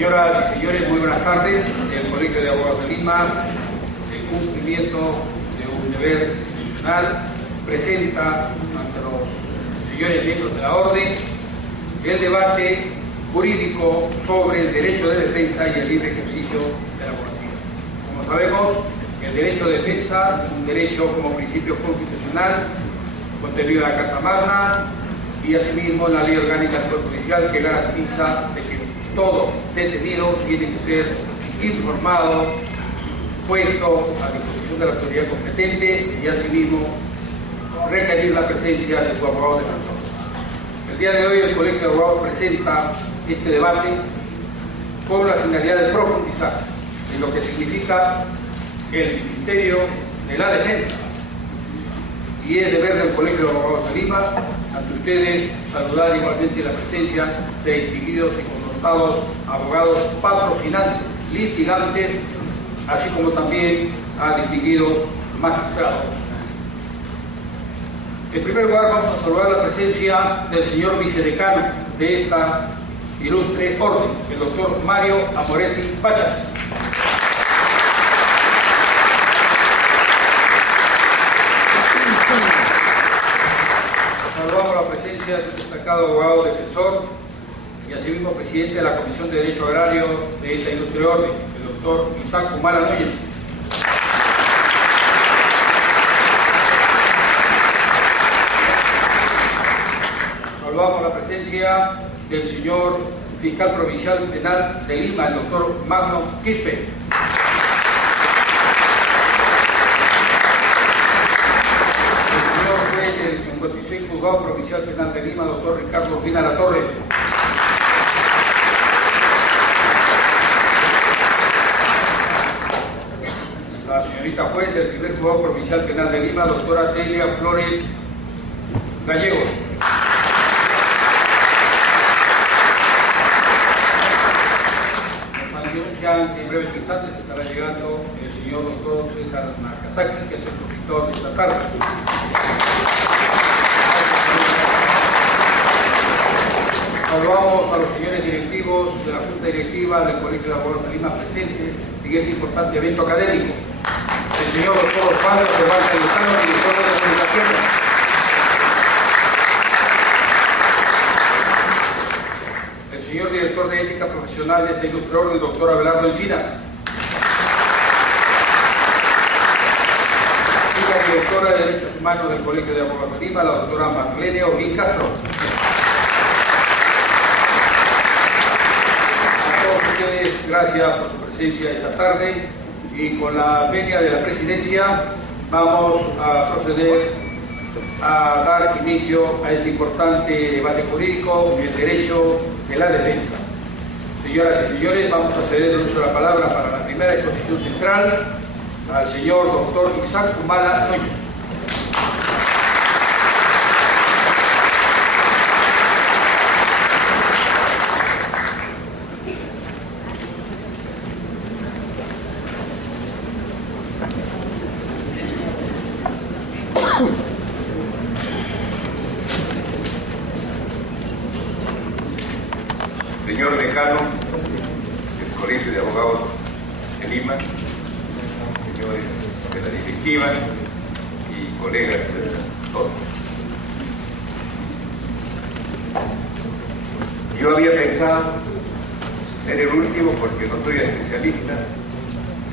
Señoras y señores, muy buenas tardes. El Colegio de Abogados de Lima, en cumplimiento de un deber institucional, presenta ante los señores miembros de la Orden el debate jurídico sobre el derecho de defensa y el libre ejercicio de la abogacía. Como sabemos, el derecho de defensa es un derecho como principio constitucional contenido en la Carta Magna y asimismo en la Ley Orgánica del Poder Judicial, que garantiza de que todo detenido tiene que ser informado, puesto a disposición de la autoridad competente y asimismo requerir la presencia de su abogado defensor. El día de hoy el Colegio de Abogados presenta este debate con la finalidad de profundizar en lo que significa el Ministerio de la Defensa, y es deber del Colegio de Abogados de Lima ante ustedes saludar igualmente la presencia de distinguidos y connotados abogados patrocinantes, litigantes, así como también a distinguidos magistrados. En primer lugar, vamos a saludar la presencia del señor vicedecano de esta ilustre orden, el doctor Mario Amoretti Pachas. Saludamos la presencia del destacado abogado defensor y asimismo presidente de la Comisión de Derecho Agrario de esta ilustre orden, el doctor Isaac Humala Núñez. Saludamos la presencia del señor fiscal provincial penal de Lima, el doctor Magno Quispe. El señor juez del 56 Juzgado Provincial Penal de Lima, doctor Ricardo Urbina Latorre. La señorita juez del primer Juzgado Provincial Penal de Lima, doctora Delia Flores Gallegos. En breves instantes estará llegando el señor doctor César Nakazaki, que es el profesor de esta tarde. Saludamos a los señores directivos de la Junta Directiva del Colegio de Abogados de Lima presentes en este importante evento académico. El señor doctor Osvaldo Cervantes Lozano, director de comunicaciones. Señor director de Ética Profesional de esta ilustre orden, el doctor Abelardo Encina. Y la directora de Derechos Humanos del Colegio de Abogados de Lima, la doctora Marlene Orguín Castro. A todos ustedes, gracias por su presencia esta tarde, y con la venia de la presidencia vamos a proceder a dar inicio a este importante debate jurídico y el derecho de la defensa. Señoras y señores, vamos a ceder el uso de la palabra para la primera exposición central al señor doctor Isaac Humala Núñez. Señor decano del Colegio de Abogados de Lima, señores de la directiva y colegas todos. Yo había pensado ser el último porque no soy especialista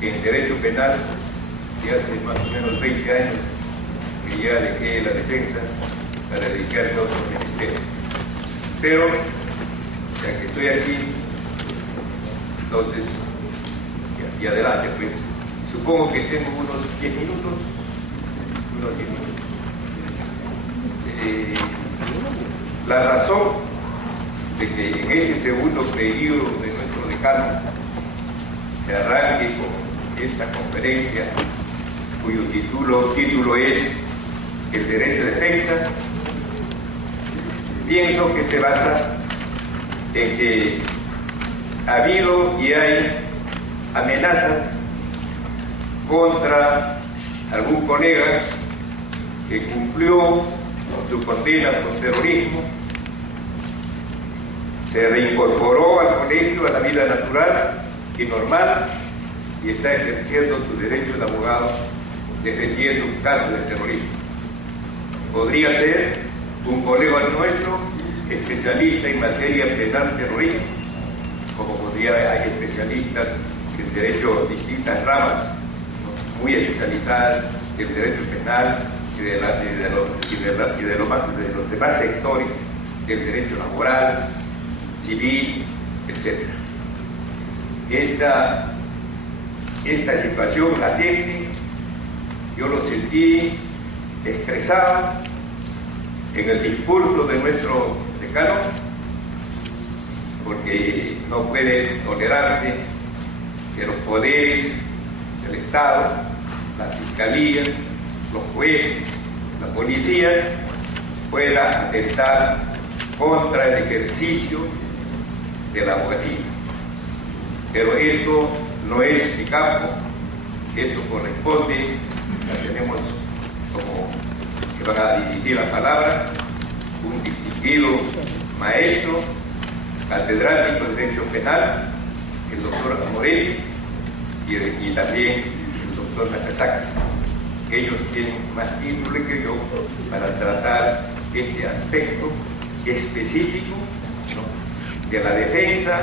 en derecho penal y hace más o menos 20 años que ya dejé la defensa para dedicarme a otros ministerios. Pero ya que estoy aquí, entonces, y adelante, pues, supongo que tengo unos 10 minutos, la razón de que en este segundo periodo de nuestro decano se arranque con esta conferencia, cuyo título es el derecho de defensa, pienso que se basa en que ha habido y hay amenazas contra algún colega que cumplió su condena por terrorismo se reincorporó al colegio, a la vida natural y normal, y está ejerciendo su derecho de abogado, defendiendo un caso de terrorismo. Podría ser un colega nuestro, especialista en materia penal terrorista, como podría hay especialistas en derecho de distintas ramas, ¿no?, muy especializadas en derecho penal y de los demás sectores del derecho laboral, civil, etc. Esta situación latente yo lo sentí expresado en el discurso de nuestro decano, porque no puede tolerarse que los poderes del Estado, la Fiscalía, los jueces, la policía, puedan atentar contra el ejercicio de la abogacía. Pero esto no es mi campo, esto corresponde, ya tenemos como que van a dirigir la palabra un distinguido maestro, catedrático de Derecho Penal, el doctor Morelli, y también el doctor Nakazaki. Ellos tienen más tiempo que yo para tratar este aspecto específico, ¿no?, de la defensa,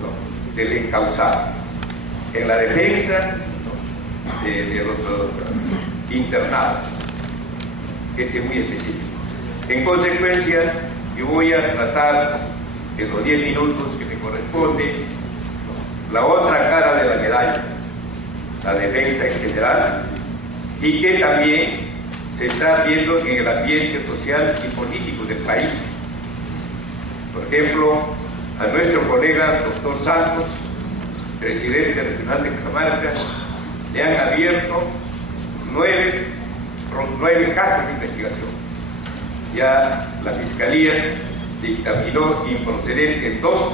¿no?, del encausado, en la defensa, ¿no?, de los internados. Este es muy específico. En consecuencia, yo voy a tratar en los 10 minutos que me corresponde, ¿no?, la otra cara de la medalla, la defensa en general, y que también se está viendo en el ambiente social y político del país. Por ejemplo, a nuestro colega doctor Santos, presidente regional de Cajamarca, le han abierto 9 casos de investigación. Ya la Fiscalía dictaminó improcedente en 2,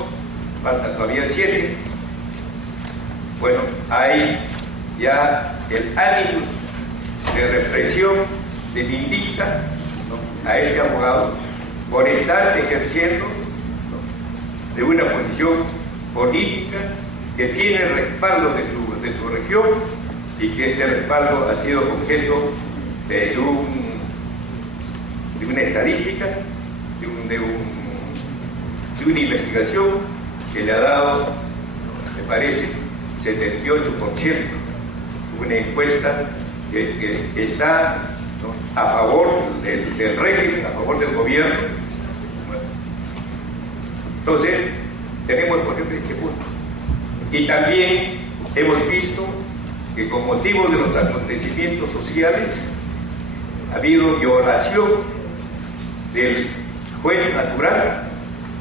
faltan todavía 7. Bueno, hay ya el ánimo de represión delindista, ¿no?, a este abogado por estar ejerciendo, ¿no?, de una posición política que tiene respaldo de su región, y que este respaldo ha sido objeto de una estadística, de una investigación que le ha dado, me parece, 78%, una encuesta que está, ¿no?, a favor del régimen, a favor del gobierno. Bueno, entonces, tenemos por ejemplo este punto. Y también hemos visto que con motivo de los acontecimientos sociales ha habido violación del juez natural,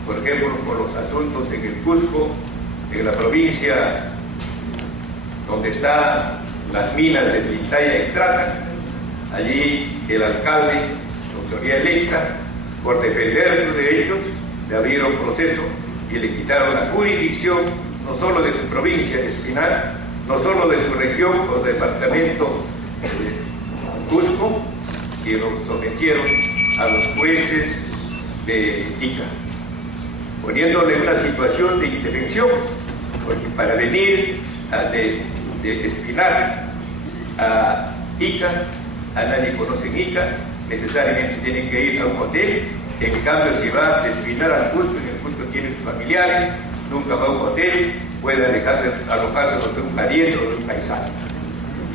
por ejemplo, por los asuntos en el Cusco, en la provincia donde están las minas de Tintaya y Trata. Allí el alcalde, autoridad electa, por defender sus derechos, le abrieron proceso y le quitaron la jurisdicción, no solo de su provincia, Espinal, no solo de su región o departamento Cusco, y lo sometieron a los jueces de Ica, poniéndole una situación de intervención, porque para venir de Espinal a Ica, a nadie conoce en Ica, necesariamente tienen que ir a un hotel. En cambio, si va de Espinal al Cusco, en el Cusco tiene sus familiares, nunca va a un hotel, puede alojarse donde un pariente o de un paisano.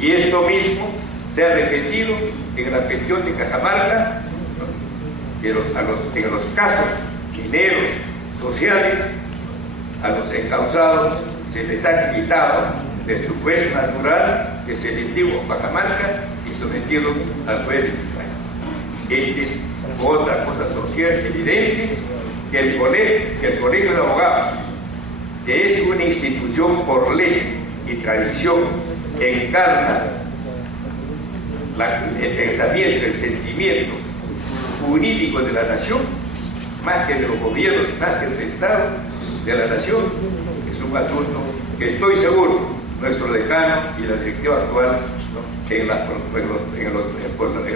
Y esto mismo se ha repetido en la gestión de Cajamarca, ¿no?, en los casos mineros, sociales, a los encausados se les ha quitado de su juez natural, que es el antiguo Cajamarca, y sometido al juez de Israel. Esta es otra cosa social evidente, que el colegio de abogados, que es una institución por ley y tradición, encarna el pensamiento, el sentimiento jurídico de la nación, más que de los gobiernos, más que del Estado, de la nación. Es un asunto que estoy seguro nuestro decano y la directiva actual, ¿no?, en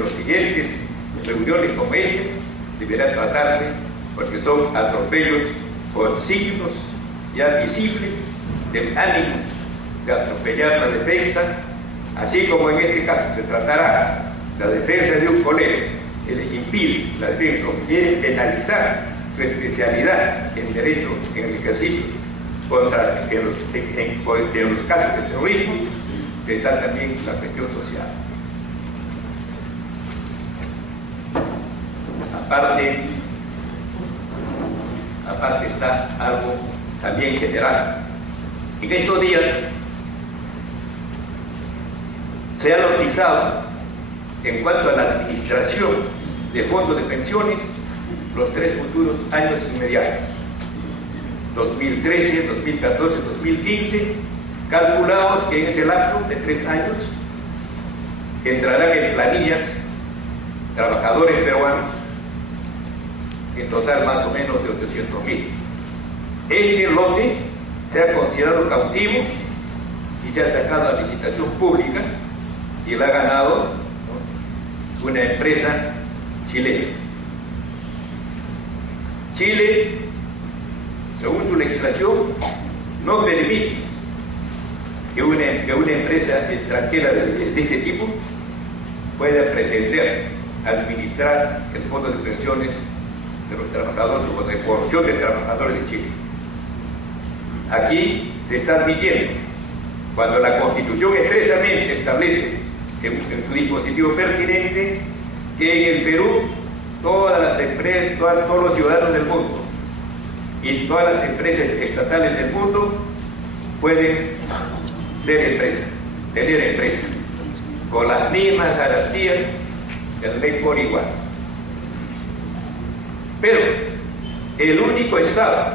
los siguientes reuniones como esta, deberá tratarse porque son atropellos con signos ya visibles del ánimo de atropellar la defensa, así como en este caso se tratará la defensa de un colega que le impide la defensa o quiere penalizar su especialidad en derecho en el ejercicio contra en los casos de terrorismo, está también la cuestión social. Aparte está algo también general. En estos días se ha notizado en cuanto a la administración de fondos de pensiones los 3 futuros años inmediatos, 2013, 2014, 2015, calculados que en ese lapso de 3 años entrarán en planillas trabajadores peruanos en total más o menos de 800.000. Este lote se ha considerado cautivo y se ha sacado a licitación pública y la ha ganado una empresa chilena. Chile, según su legislación, no permite que una empresa extranjera de este tipo pueda pretender administrar el fondo de pensiones de los trabajadores o de porción de trabajadores de Chile. Aquí se está admitiendo, cuando la Constitución expresamente establece en su dispositivo pertinente, que en el Perú todas las empresas, todos los ciudadanos del mundo y todas las empresas estatales del mundo pueden ser empresas, tener empresas, con las mismas garantías de la ley por igual. Pero el único estado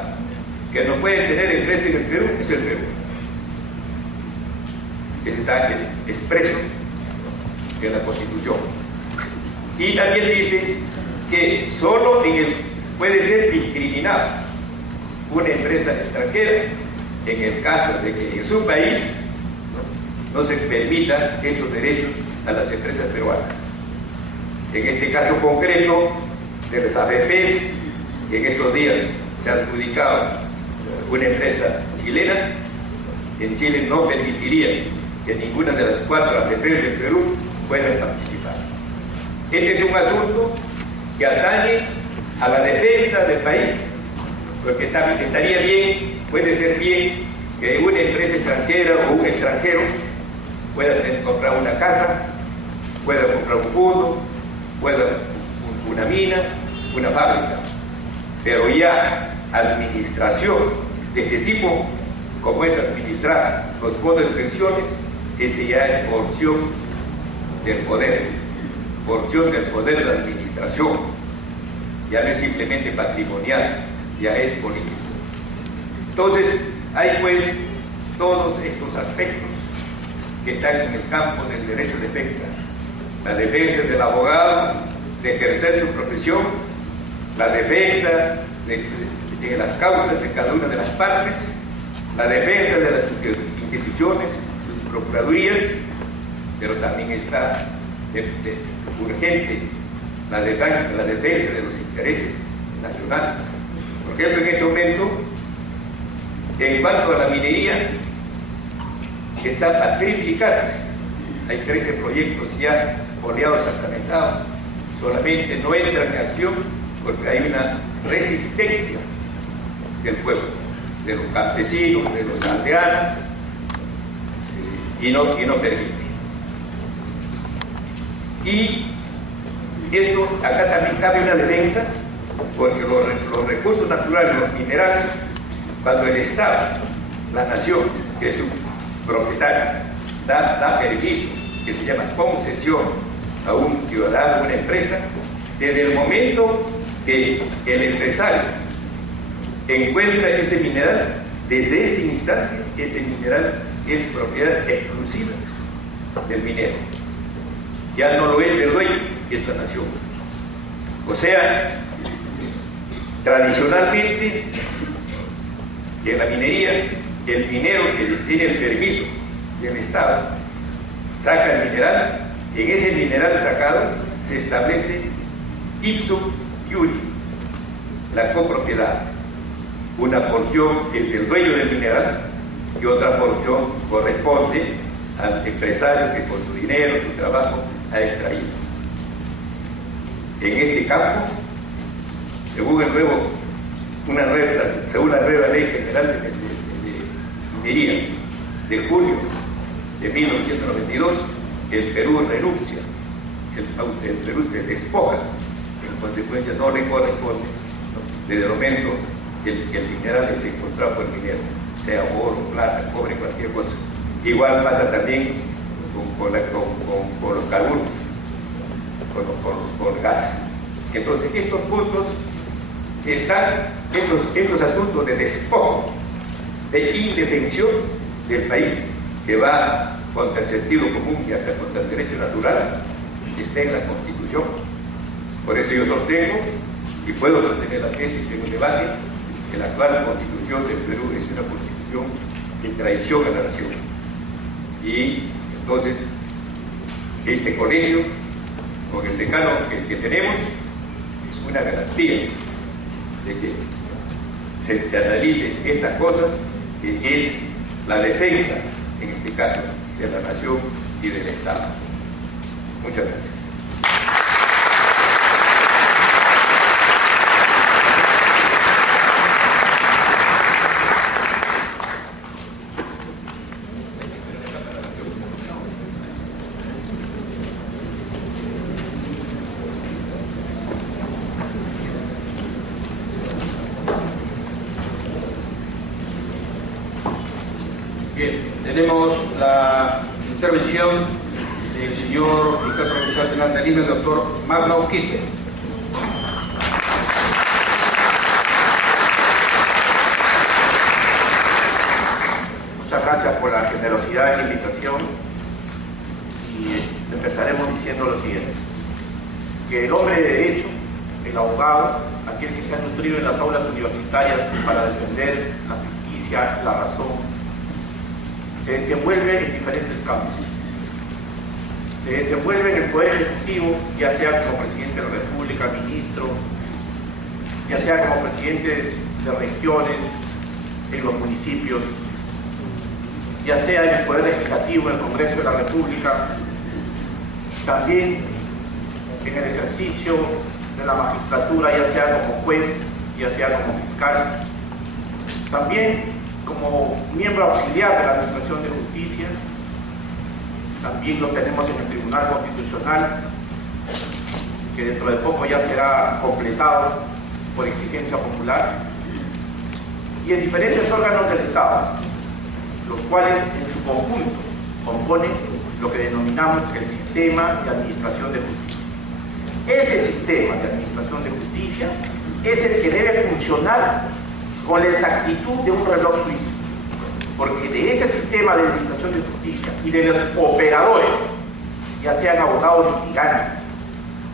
que no puede tener empresa en el Perú es el Perú. Está expreso en la Constitución. Y también dice que solo puede ser discriminada una empresa extranjera en el caso de que en su país no se permitan esos derechos a las empresas peruanas. En este caso concreto de las AFPs, en estos días se ha adjudicado una empresa chilena. En Chile no permitiría que ninguna de las 4 AFPs del Perú puedan participar. Este es un asunto que atañe a la defensa del país, porque estaría bien, puede ser bien, que una empresa extranjera o un extranjero pueda comprar una casa, pueda comprar un fondo, pueda una mina, una fábrica, pero ya administración de este tipo, como es administrar los fondos de pensiones, ese ya es porción del poder de la administración, ya no es simplemente patrimonial, ya es político. Entonces, hay pues todos estos aspectos que están en el campo del derecho de defensa: la defensa del abogado de ejercer su profesión, la defensa de las causas de cada una de las partes, la defensa de las instituciones, sus procuradurías, pero también está urgente la defensa de los intereses nacionales. Por ejemplo, en este momento, en cuanto a la minería, está a triplicar. Hay 13 proyectos ya oleados, sacramentados, solamente no entran en acción porque hay una resistencia del pueblo, de los campesinos, de los aldeanos, y no permite. Y esto, acá también cabe una defensa, porque los recursos naturales, los minerales, cuando el Estado, la nación, que es su propietario, da permiso, que se llama concesión, a un ciudadano, a una empresa, desde el momento que el empresario encuentra ese mineral, desde ese instante, ese mineral es propiedad exclusiva del minero. Ya no lo es del dueño, que es la nación. O sea, tradicionalmente, en la minería, el minero que tiene el permiso del Estado saca el mineral. En ese mineral sacado se establece ipsum iuris, la copropiedad. Una porción es del dueño del mineral y otra porción corresponde al empresario que con su dinero, su trabajo, ha extraído. En este campo, según según la nueva Ley General de Minería de julio de 1992, el Perú renuncia, el Perú se despoja, en consecuencia no le corresponde, desde el momento que el mineral esté encontrado por el minero, sea oro, plata, cobre, cualquier cosa. Igual pasa también con los carburos, con gas. Entonces, estos puntos están, estos asuntos de despojo, de indefensión del país, que va contra el sentido común y hasta contra el derecho natural, está en la Constitución. Por eso yo sostengo, y puedo sostener la tesis en un debate, que la actual Constitución del Perú es una Constitución de traición a la nación. Y entonces, este colegio, con el decano que tenemos, es una garantía de que se analicen estas cosas, que es la defensa, en este caso, de la nación y del Estado. Muchas gracias. Bien, tenemos la intervención del señor fiscal provincial penal de Lima, el doctor Magno Quispe. Muchas gracias por la generosidad de la invitación y empezaremos diciendo lo siguiente: que el hombre de derecho, el abogado, aquel que se ha nutrido en las aulas universitarias para defender la justicia, la razón, se desenvuelve en diferentes campos. Se desenvuelve en el Poder Ejecutivo, ya sea como presidente de la República, ministro, ya sea como presidentes de regiones, en los municipios, ya sea en el Poder Legislativo, en el Congreso de la República, también en el ejercicio de la magistratura, ya sea como juez, ya sea como fiscal, también como miembro auxiliar de la Administración de Justicia, también lo tenemos en el Tribunal Constitucional, que dentro de poco ya será completado por exigencia popular, y en diferentes órganos del Estado, los cuales en su conjunto componen lo que denominamos el sistema de administración de justicia. Ese sistema de administración de justicia es el que debe funcionar con la exactitud de un reloj suizo, porque de ese sistema de administración de justicia y de los operadores, ya sean abogados litigantes,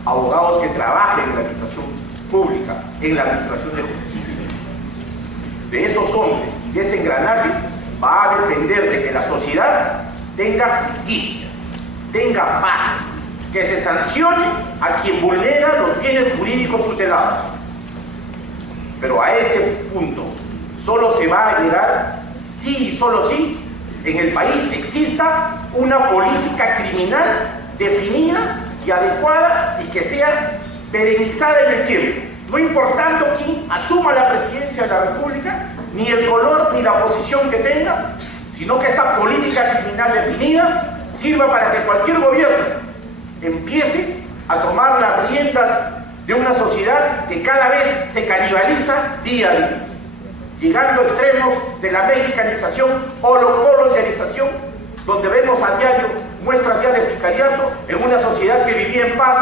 abogados que trabajen en la administración pública, en la administración de justicia, de esos hombres y de ese engranaje va a depender de que la sociedad tenga justicia, tenga paz, que se sancione a quien vulnera los bienes jurídicos tutelados. Pero a ese punto solo se va a llegar si y solo si en el país exista una política criminal definida y adecuada y que sea perennizada en el tiempo, no importando quién asuma la presidencia de la República, ni el color ni la posición que tenga, sino que esta política criminal definida sirva para que cualquier gobierno empiece a tomar las riendas de una sociedad que cada vez se canibaliza día a día, llegando a extremos de la mexicanización o la colonialización, donde vemos a diario muestras ya de sicariato en una sociedad que vivía en paz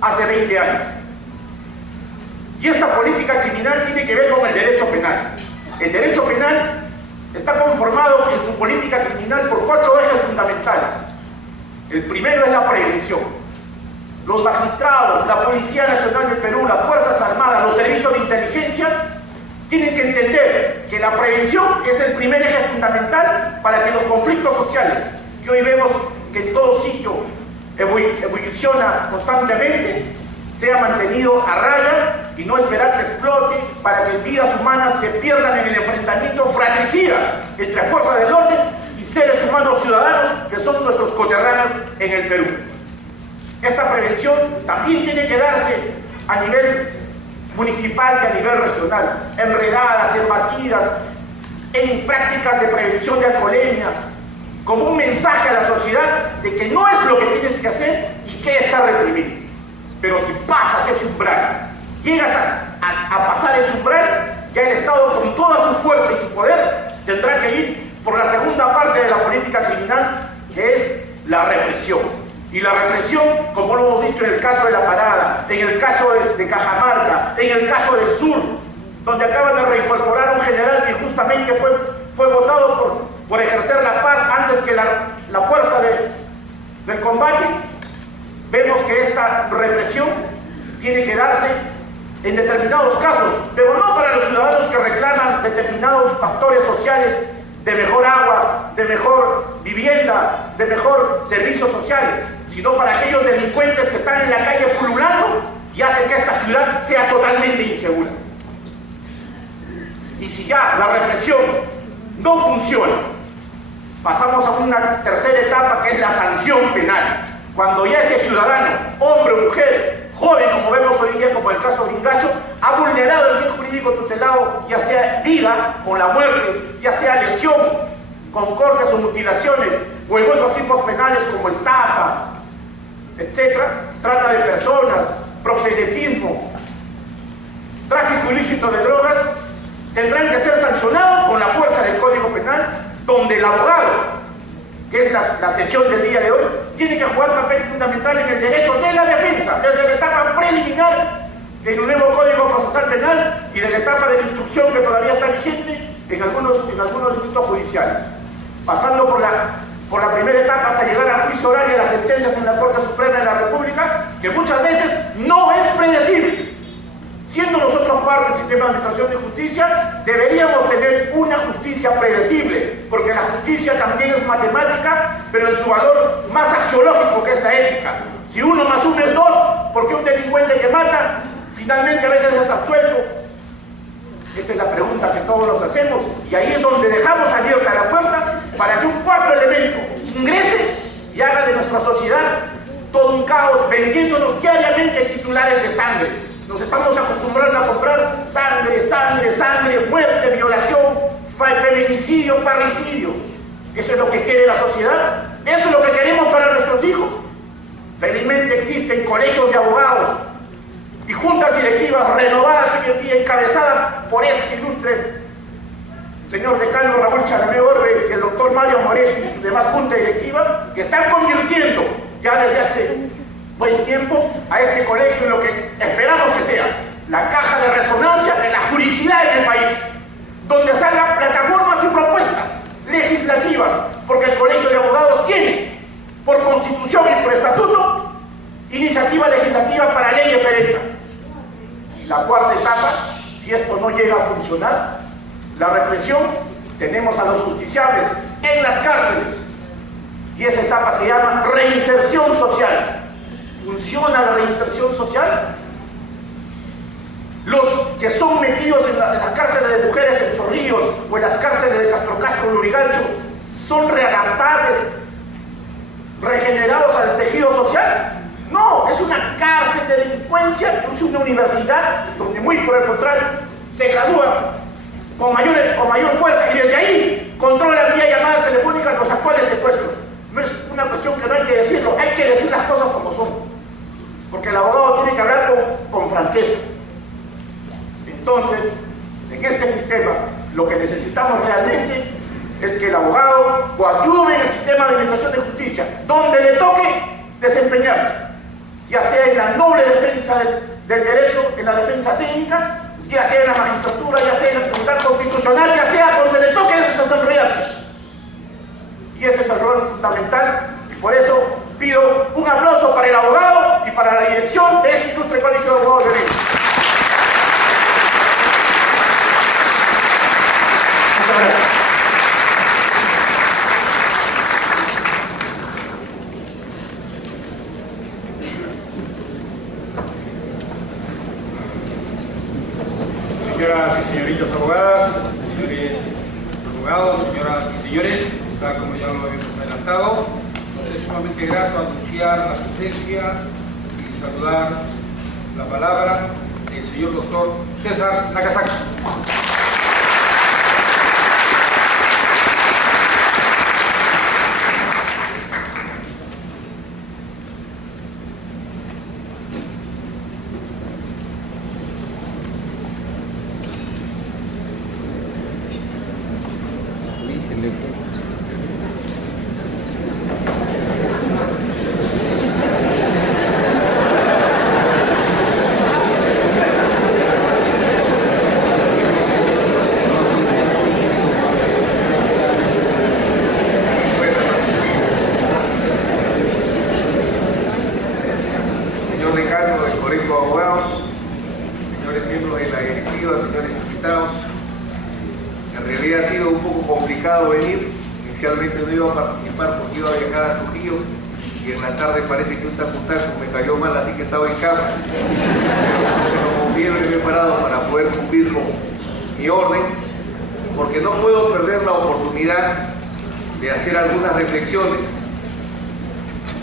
hace 20 años. Y esta política criminal tiene que ver con el derecho penal. El derecho penal está conformado en su política criminal por 4 ejes fundamentales. El primero es la prevención. Los magistrados, la Policía Nacional del Perú, las Fuerzas Armadas, los servicios de inteligencia tienen que entender que la prevención es el primer eje fundamental para que los conflictos sociales, que hoy vemos que en todo sitio evoluciona constantemente, sea mantenido a raya y no esperar que explote para que vidas humanas se pierdan en el enfrentamiento fratricida entre fuerzas del orden y seres humanos ciudadanos que son nuestros coterráneos en el Perú. Esta prevención también tiene que darse a nivel municipal y a nivel regional, en redadas, en batidas, en prácticas de prevención de alcoholemia, como un mensaje a la sociedad de que no es lo que tienes que hacer y que está reprimido. Pero si pasas ese umbral, llegas a pasar ese umbral, ya el Estado con toda su fuerza y su poder tendrá que ir por la segunda parte de la política criminal, que es la represión. Y la represión, como lo hemos visto en el caso de La Parada, en el caso de Cajamarca, en el caso del Sur, donde acaban de reincorporar un general que justamente fue votado por ejercer la paz antes que la fuerza del combate, vemos que esta represión tiene que darse en determinados casos, pero no para los ciudadanos que reclaman determinados factores sociales de mejor agua, de mejor vivienda, de mejor servicios sociales, sino para aquellos delincuentes que están en la calle pululando y hacen que esta ciudad sea totalmente insegura. Y si ya la represión no funciona, pasamos a una tercera etapa, que es la sanción penal. Cuando ya ese ciudadano, hombre o mujer, joven, como vemos hoy día, como el caso de Ingacho, ha vulnerado el bien jurídico tutelado, ya sea vida con la muerte, ya sea lesión con cortes o mutilaciones, o en otros tipos penales como estafa, etc., trata de personas, proselitismo, tráfico ilícito de drogas, tendrán que ser sancionados con la fuerza del Código Penal, donde el abogado, que es la sesión del día de hoy, tiene que jugar papel fundamental en el derecho de la defensa, desde la etapa preliminar del nuevo Código Procesal Penal y de la etapa de la instrucción que todavía está vigente en algunos institutos judiciales, pasando por la primera etapa hasta llegar al juicio oral y a las sentencias en la Corte Suprema de la República, que muchas veces no es predecible. Siendo nosotros parte del sistema de administración de justicia, deberíamos tener una justicia predecible, porque la justicia también es matemática, pero en su valor más axiológico, que es la ética. Si 1 más 1 es 2, ¿por qué un delincuente que mata finalmente a veces es absuelto? Esa es la pregunta que todos nos hacemos, y ahí es donde dejamos abierta la puerta para que un cuarto elemento ingrese y haga de nuestra sociedad todo un caos, vendiéndonos diariamente titulares de sangre. Nos estamos acostumbrando a comprar sangre, sangre, sangre, muerte, violación, feminicidio, parricidio. Eso es lo que quiere la sociedad, eso es lo que queremos para nuestros hijos. Felizmente existen colegios de abogados y juntas directivas renovadas hoy en día, encabezadas por este ilustre señor decano Raúl Charamé Orbe y el doctor Mario Moretti y demás junta directiva, que están convirtiendo ya desde hace pues tiempo a este colegio en lo que esperamos que sea la caja de resonancia de la juridicidad en el país, donde salgan plataformas y propuestas legislativas, porque el Colegio de Abogados tiene por constitución y por estatuto iniciativa legislativa para ley eferenta. Y la cuarta etapa, si esto no llega a funcionar, la represión, tenemos a los justiciables en las cárceles, y esa etapa se llama reinserción social. ¿Funciona la reinserción social? Los que son metidos en las cárceles de mujeres en Chorrillos o en las cárceles de Castro Lurigancho son readaptables, regenerados al tejido social. No, es una cárcel de delincuencia, es una universidad donde muy por el contrario se gradúa con mayor fuerza y desde ahí controlan vía llamadas telefónicas los actuales secuestros. No es una cuestión que no hay que decirlo, hay que decir las cosas como son, porque el abogado tiene que hablar con franqueza. Entonces, en este sistema, lo que necesitamos realmente es que el abogado coadyuve en el sistema de administración de justicia, donde le toque desempeñarse, ya sea en la noble defensa del derecho, en la defensa técnica, ya sea en la magistratura, ya sea en el Tribunal Constitucional, ya sea donde le toque desarrollarse. Y ese es el rol fundamental, y por eso pido un aplauso para el abogado y para la dirección de este ilustre Colegio de Abogados de Lima. Muchas gracias. señoras y señoritas abogadas, señores abogados, señoras y señores, tal como ya lo habíamos adelantado, nos es sumamente grato anunciar la presencia y saludar la palabra del señor doctor César Nagasaki.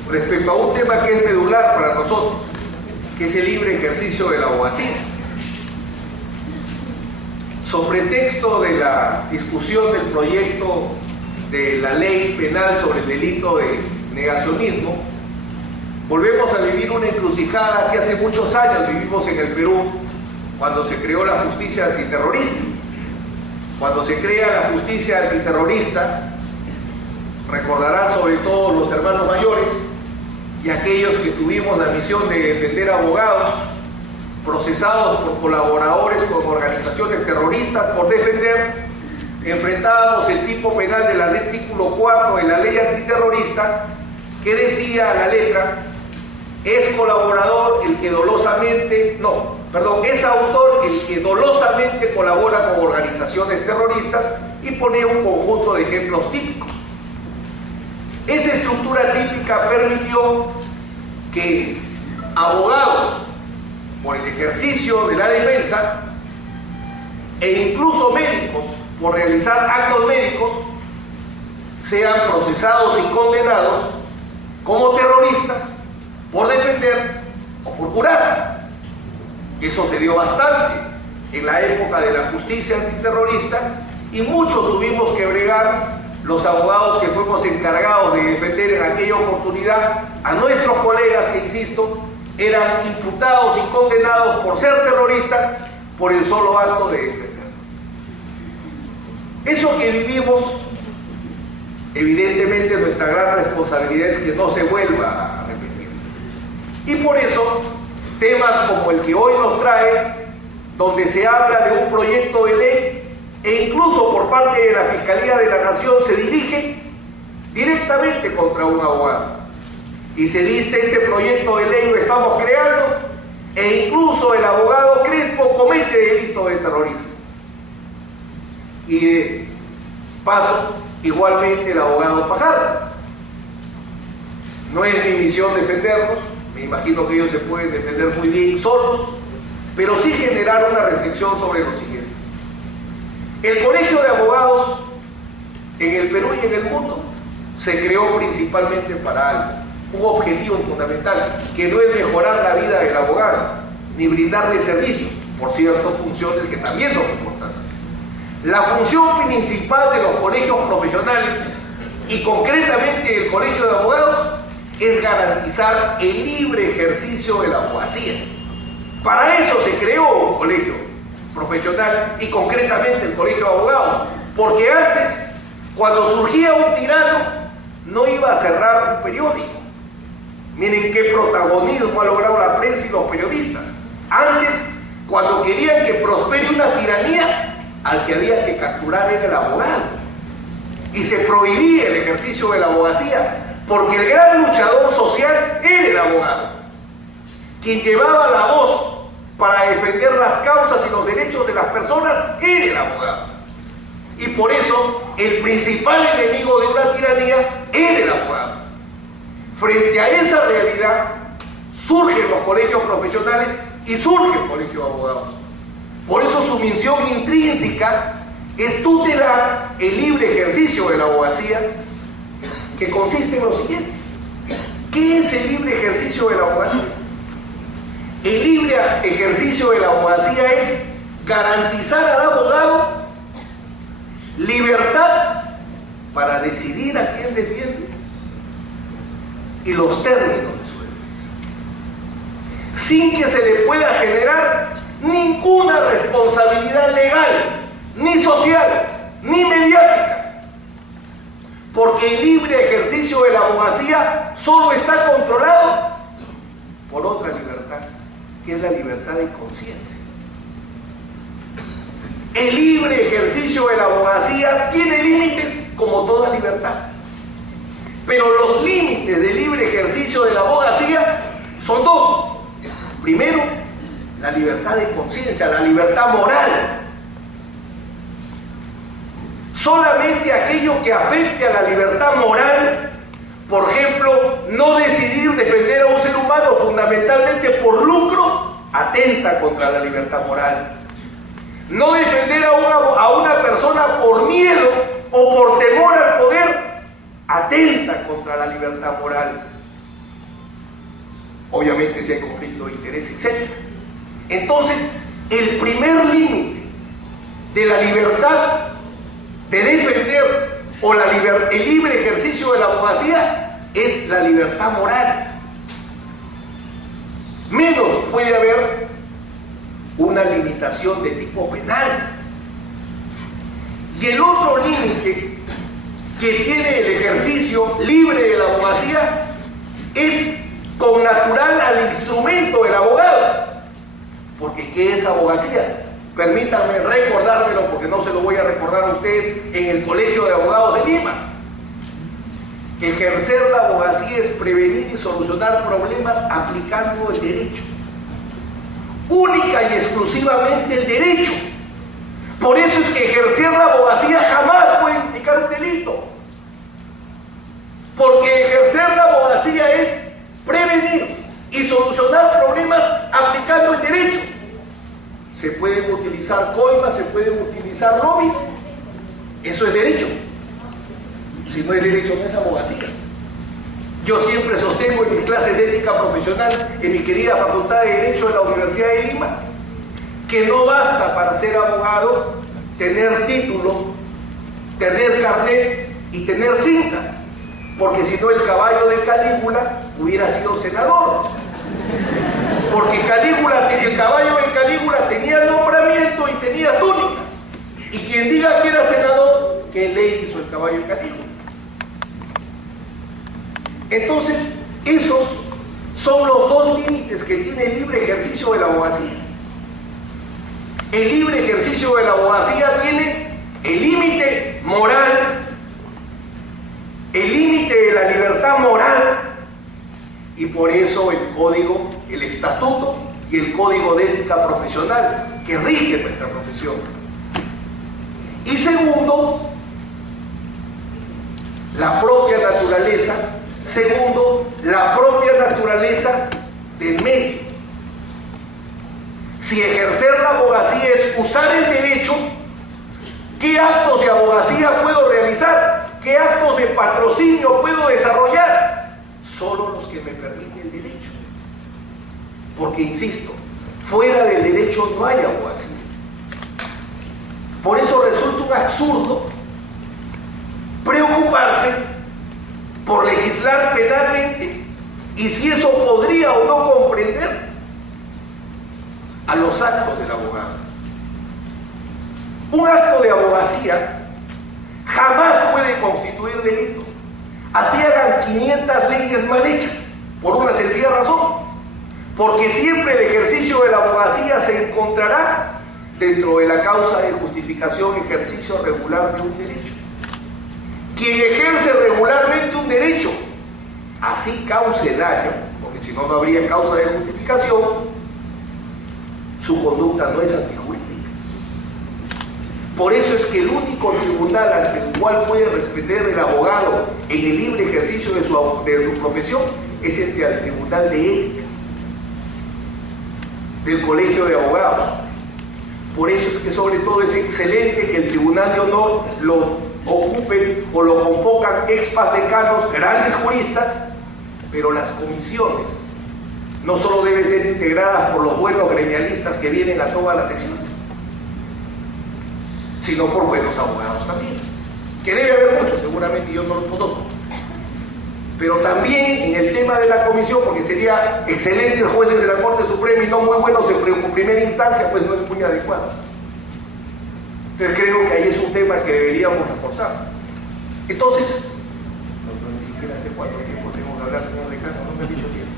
Respecto a un tema que es medular para nosotros, que es el libre ejercicio de la abogacía. Sobre texto de la discusión del proyecto de la ley penal sobre el delito de negacionismo, volvemos a vivir una encrucijada que hace muchos años vivimos en el Perú cuando se creó la justicia antiterrorista. Cuando se crea la justicia antiterrorista, recordarán sobre todo los hermanos mayores y aquellos que tuvimos la misión de defender abogados procesados por colaboradores con organizaciones terroristas por defender, enfrentábamos el tipo penal del artículo 4 de la ley antiterrorista, que decía a la letra: es colaborador el que es autor el que dolosamente colabora con organizaciones terroristas, y ponía un conjunto de ejemplos típicos. Esa estructura típica permitió que abogados, por el ejercicio de la defensa, e incluso médicos, por realizar actos médicos, sean procesados y condenados como terroristas por defender o por curar. Y eso se dio bastante en la época de la justicia antiterrorista, y muchos tuvimos que bregar, los abogados que fuimos encargados de defender en aquella oportunidad a nuestros colegas que, insisto, eran imputados y condenados por ser terroristas por el solo acto de defender. Eso que vivimos, evidentemente nuestra gran responsabilidad es que no se vuelva a repetir. Y por eso, temas como el que hoy nos trae, donde se habla de un proyecto de ley, e incluso por parte de la Fiscalía de la Nación se dirige directamente contra un abogado y se dice: este proyecto de ley lo estamos creando, e incluso el abogado Crespo comete delito de terrorismo. Y de paso, igualmente el abogado Fajardo. No es mi misión defenderlos, me imagino que ellos se pueden defender muy bien solos, pero sí generar una reflexión sobre lo siguiente. El Colegio de Abogados en el Perú y en el mundo se creó principalmente para algo, un objetivo fundamental, que no es mejorar la vida del abogado, ni brindarle servicios, por cierto, funciones que también son importantes. La función principal de los colegios profesionales, y concretamente el Colegio de Abogados, es garantizar el libre ejercicio de la abogacía. Para eso se creó un colegio profesional, y concretamente el Colegio de Abogados, porque antes, cuando surgía un tirano, no iba a cerrar un periódico. Miren qué protagonismo ha logrado la prensa y los periodistas. Antes, cuando querían que prospere una tiranía, al que había que capturar era el abogado, y se prohibía el ejercicio de la abogacía, porque el gran luchador social era el abogado, quien llevaba la voz para defender las causas y los derechos de las personas era el abogado. Y por eso el principal enemigo de una tiranía era el abogado. Frente a esa realidad surgen los colegios profesionales y surge el Colegio de Abogados. Por eso su misión intrínseca es tutelar el libre ejercicio de la abogacía, que consiste en lo siguiente. ¿Qué es el libre ejercicio de la abogacía? El libre ejercicio de la abogacía es garantizar al abogado libertad para decidir a quién defiende y los términos de su defensa, sin que se le pueda generar ninguna responsabilidad legal, ni social, ni mediática, porque el libre ejercicio de la abogacía solo está controlado por otra libertad, que es la libertad de conciencia. El libre ejercicio de la abogacía tiene límites como toda libertad, pero los límites del libre ejercicio de la abogacía son dos. Primero, la libertad de conciencia, la libertad moral. Solamente aquello que afecte a la libertad moral, por ejemplo, no decidir defender a un ser humano fundamentalmente por lucro, atenta contra la libertad moral. No defender a una persona por miedo o por temor al poder, atenta contra la libertad moral. Obviamente si hay conflicto de interés, etc. Entonces, el primer límite de la libertad de defender o el libre ejercicio de la abogacía es la libertad moral. Menos puede haber una limitación de tipo penal. Y el otro límite que tiene el ejercicio libre de la abogacía es connatural al instrumento del abogado. Porque ¿qué es abogacía? Permítanme recordármelo, porque no se lo voy a recordar a ustedes en el Colegio de Abogados de Lima. Ejercer la abogacía es prevenir y solucionar problemas aplicando el derecho. Única y exclusivamente el derecho. Por eso es que ejercer la abogacía jamás puede implicar un delito. Porque ejercer la abogacía es prevenir y solucionar problemas aplicando el derecho. Se pueden utilizar coimas, se pueden utilizar lobbies. Eso es derecho. Si no es derecho, no es abogacía. Yo siempre sostengo en mis clases de ética profesional en mi querida Facultad de Derecho de la Universidad de Lima que no basta para ser abogado tener título, tener carnet y tener cinta, porque si no el caballo de Calígula hubiera sido senador. Porque el caballo de Calígula tenía nombramiento y tenía túnica. Y quien diga que era senador, ¿qué ley hizo el caballo de Calígula? Entonces, esos son los dos límites que tiene el libre ejercicio de la abogacía. El libre ejercicio de la abogacía tiene el límite moral, el límite de la libertad moral, y por eso el código, el estatuto y el código de ética profesional que rige nuestra profesión. Y segundo, la propia naturaleza. Segundo, la propia naturaleza del medio. Si ejercer la abogacía es usar el derecho, ¿qué actos de abogacía puedo realizar? ¿Qué actos de patrocinio puedo desarrollar? Solo los que me permite el derecho. Porque, insisto, fuera del derecho no hay abogacía. Por eso resulta un absurdo preocuparse por legislar penalmente y si eso podría o no comprender a los actos del abogado. Un acto de abogacía jamás puede constituir delito, así hagan 500 leyes mal hechas, por una sencilla razón, porque siempre el ejercicio de la abogacía se encontrará dentro de la causa de justificación ejercicio regular de un derecho. Quien ejerce regularmente un derecho, así cause daño, porque si no, no habría causa de justificación, su conducta no es antijurídica. Por eso es que el único tribunal ante el cual puede responder el abogado en el libre ejercicio de su profesión es el Tribunal de Ética del Colegio de Abogados. Por eso es que sobre todo es excelente que el Tribunal de Honor lo ocupen o lo convocan expas decanos, grandes juristas, pero las comisiones no solo deben ser integradas por los buenos gremialistas que vienen a todas las sesiones, sino por buenos abogados también, que debe haber muchos, seguramente yo no los conozco, pero también en el tema de la comisión, porque sería excelentes jueces de la Corte Suprema y no muy buenos en primera instancia, pues no es muy adecuado. Entonces creo que ahí es un tema que deberíamos reforzar. Entonces, no siquiera hace cuánto tiempo tengo que hablar, señor decano, no me ha dicho tiempo.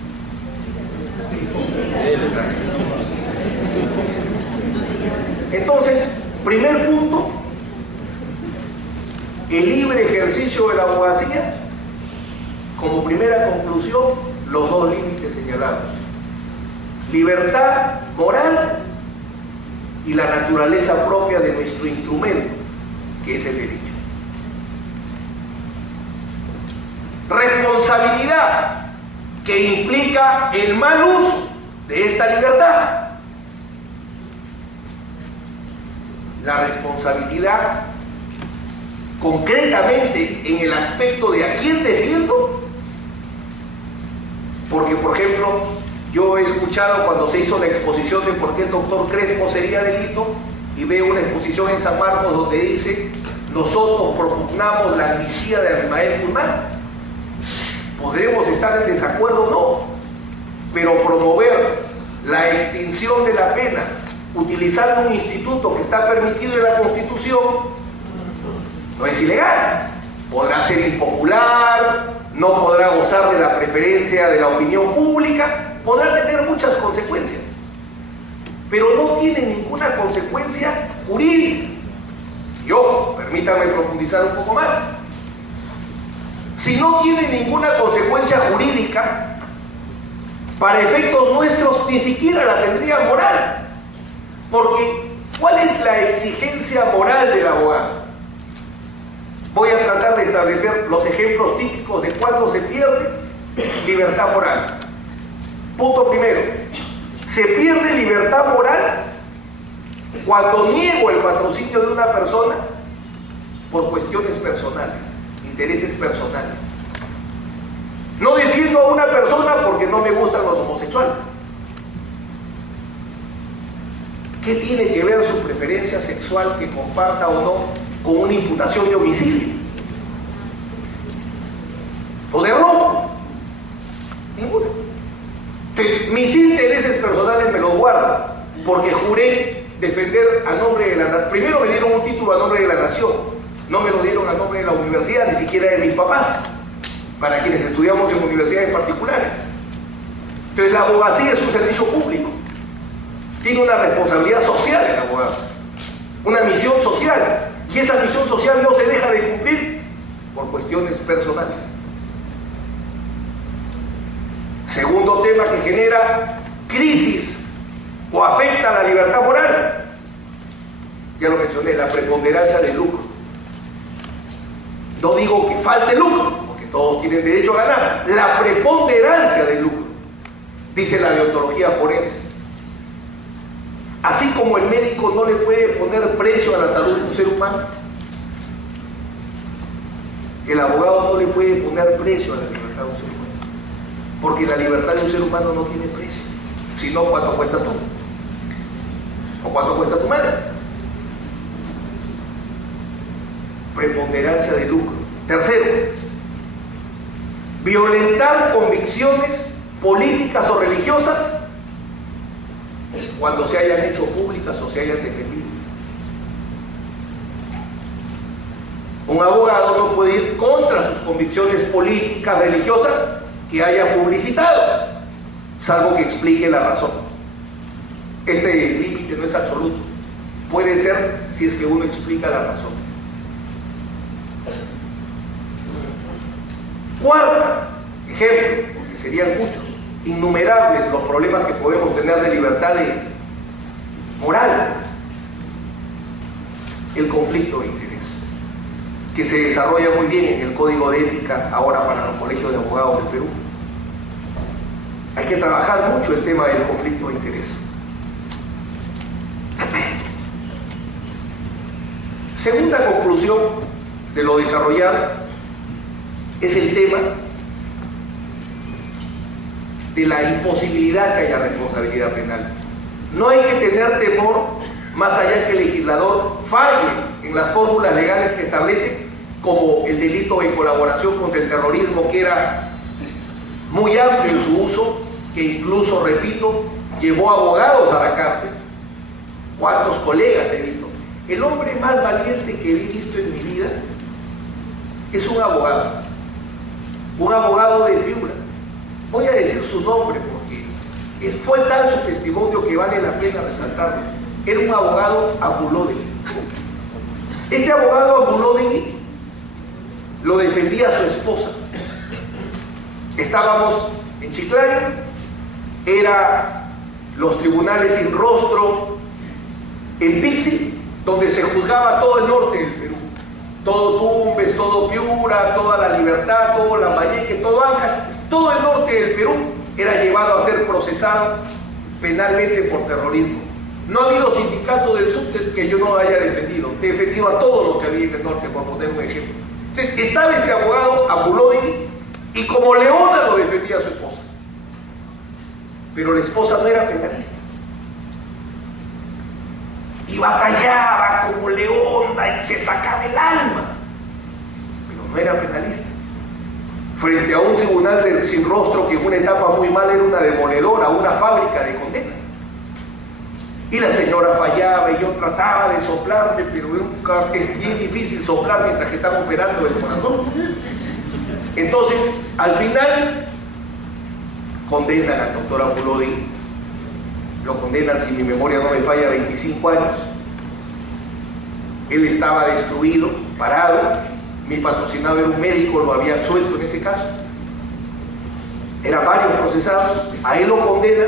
Entonces, primer punto, el libre ejercicio de la abogacía. Como primera conclusión, los dos límites señalados: libertad moral y la naturaleza propia de nuestro instrumento, que es el derecho. Responsabilidad, que implica el mal uso de esta libertad. La responsabilidad, concretamente en el aspecto de a quién defiendo, porque, por ejemplo, yo he escuchado cuando se hizo la exposición de por qué el doctor Crespo sería delito, y veo una exposición en San Marcos donde dice: nosotros propugnamos la amnistía de Abimael Guzmán. Podremos estar en desacuerdo, no, pero promover la extinción de la pena utilizando un instituto que está permitido en la Constitución no es ilegal. Podrá ser impopular, no podrá gozar de la preferencia de la opinión pública, podrá tener muchas consecuencias, pero no tiene ninguna consecuencia jurídica. Y ojo, permítanme profundizar un poco más. Si no tiene ninguna consecuencia jurídica, para efectos nuestros ni siquiera la tendría moral, porque ¿cuál es la exigencia moral del abogado? Voy a tratar de establecer los ejemplos típicos de cuándo se pierde libertad moral. Punto primero: se pierde libertad moral cuando niego el patrocinio de una persona por cuestiones personales, intereses personales. No defiendo a una persona porque no me gustan los homosexuales. ¿Qué tiene que ver su preferencia sexual, que comparta o no, con una imputación de homicidio o de robo? Ninguna. Entonces, mis intereses personales me los guardo porque juré defender a nombre de la nación. Primero me dieron un título a nombre de la nación, no me lo dieron a nombre de la universidad, ni siquiera de mis papás, para quienes estudiamos en universidades particulares. Entonces la abogacía es un servicio público, tiene una responsabilidad social el abogado, una misión social, y esa misión social no se deja de cumplir por cuestiones personales. Segundo tema que genera crisis o afecta a la libertad moral, ya lo mencioné, la preponderancia del lucro. No digo que falte lucro, porque todos tienen derecho a ganar. La preponderancia del lucro, dice la deontología forense. Así como el médico no le puede poner precio a la salud de un ser humano, el abogado no le puede poner precio a la libertad de un ser humano, porque la libertad de un ser humano no tiene precio. Si no, ¿cuánto cuestas tú? ¿O cuánto cuesta tu madre? Preponderancia de lucro. Tercero, violentar convicciones políticas o religiosas cuando se hayan hecho públicas o se hayan defendido. Un abogado no puede ir contra sus convicciones políticas, religiosas que haya publicitado, salvo que explique la razón. Este límite no es absoluto, puede ser si es que uno explica la razón. Cuarto ejemplo, porque serían muchos, innumerables los problemas que podemos tener de libertad moral: el conflicto de interés, que se desarrolla muy bien en el Código de Ética ahora para los colegios de abogados del Perú. Hay que trabajar mucho el tema del conflicto de interés. Segunda conclusión de lo desarrollado es el tema de la imposibilidad que haya responsabilidad penal. No hay que tener temor, más allá que el legislador falle en las fórmulas legales que establece, como el delito de colaboración contra el terrorismo, que era muy amplio en su uso, que incluso, repito, llevó abogados a la cárcel. ¿Cuántos colegas he visto? El hombre más valiente que he visto en mi vida es un abogado de Piura. Voy a decir su nombre porque fue tal su testimonio que vale la pena resaltarlo. Era un abogado Abulódegui. Este abogado Abulódegui lo defendía a su esposa. Estábamos en Chiclayo, era los tribunales sin rostro en Pixi, donde se juzgaba todo el norte del Perú, todo Tumbes, todo Piura, toda La Libertad, todo Lambayeque, todo Ancas, todo el norte del Perú era llevado a ser procesado penalmente por terrorismo. No ha habido sindicato del sur que yo no haya defendido. He defendido a todo lo que había en el norte, por poner un ejemplo. Entonces, estaba este abogado Abulódegui y como leona lo defendía a su esposa. Pero la esposa no era penalista. Y batallaba como leona y se sacaba el alma. Pero no era penalista. Frente a un tribunal sin rostro que en una etapa muy mala era una demoledora, una fábrica de condenas. Y la señora fallaba y yo trataba de soplarme, pero es bien difícil soplar mientras que están operando el corazón. Entonces, al final, condenan al doctor Abulódegui. Lo condenan, si mi memoria no me falla, 25 años. Él estaba destruido, parado. Mi patrocinador era un médico, lo había absuelto en ese caso. Eran varios procesados. A él lo condenan,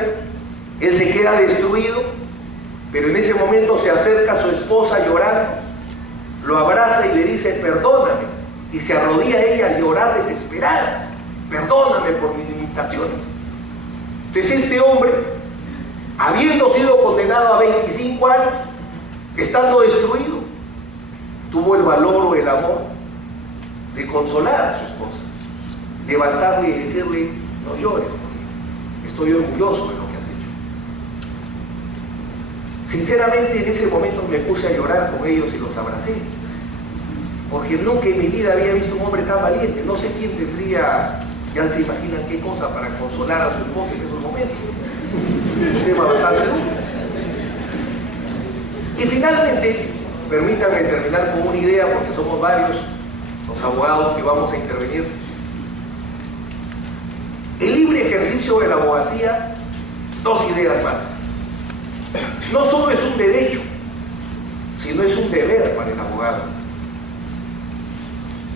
él se queda destruido. Pero en ese momento se acerca a su esposa llorando, lo abraza y le dice, perdóname. Y se arrodilla a ella a llorar desesperada. Perdóname por mis limitaciones. Entonces este hombre, habiendo sido condenado a 25 años, estando destruido, tuvo el valor o el amor de consolar a su esposa, levantarle y decirle, no llores, estoy orgulloso de lo que has hecho. Sinceramente, en ese momento me puse a llorar con ellos y los abracé, porque nunca en mi vida había visto un hombre tan valiente. No sé quién tendría, ya se imaginan qué cosa para consolar a su esposa en esos momentos. Un tema bastante duro. Y finalmente, permítanme terminar con una idea, porque somos varios los abogados que vamos a intervenir. El libre ejercicio de la abogacía, dos ideas más. No solo es un derecho, sino es un deber para el abogado.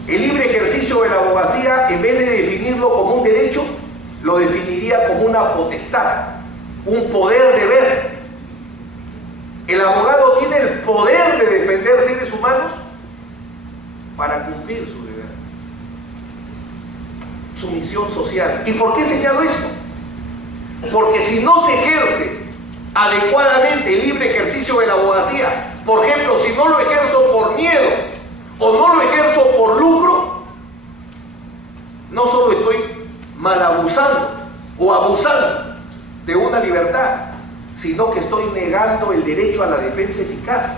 El libre ejercicio de la abogacía, en vez de definirlo como un derecho, lo definiría como una potestad, un poder-deber. El abogado tiene el poder de defender seres humanos para cumplir su deber, su misión social. ¿Y por qué señalo esto? Porque si no se ejerce adecuadamente el libre ejercicio de la abogacía, por ejemplo, si no lo ejerzo por miedo o no lo ejerzo por lucro, no solo estoy mal abusando o abusando de una libertad, sino que estoy negando el derecho a la defensa eficaz.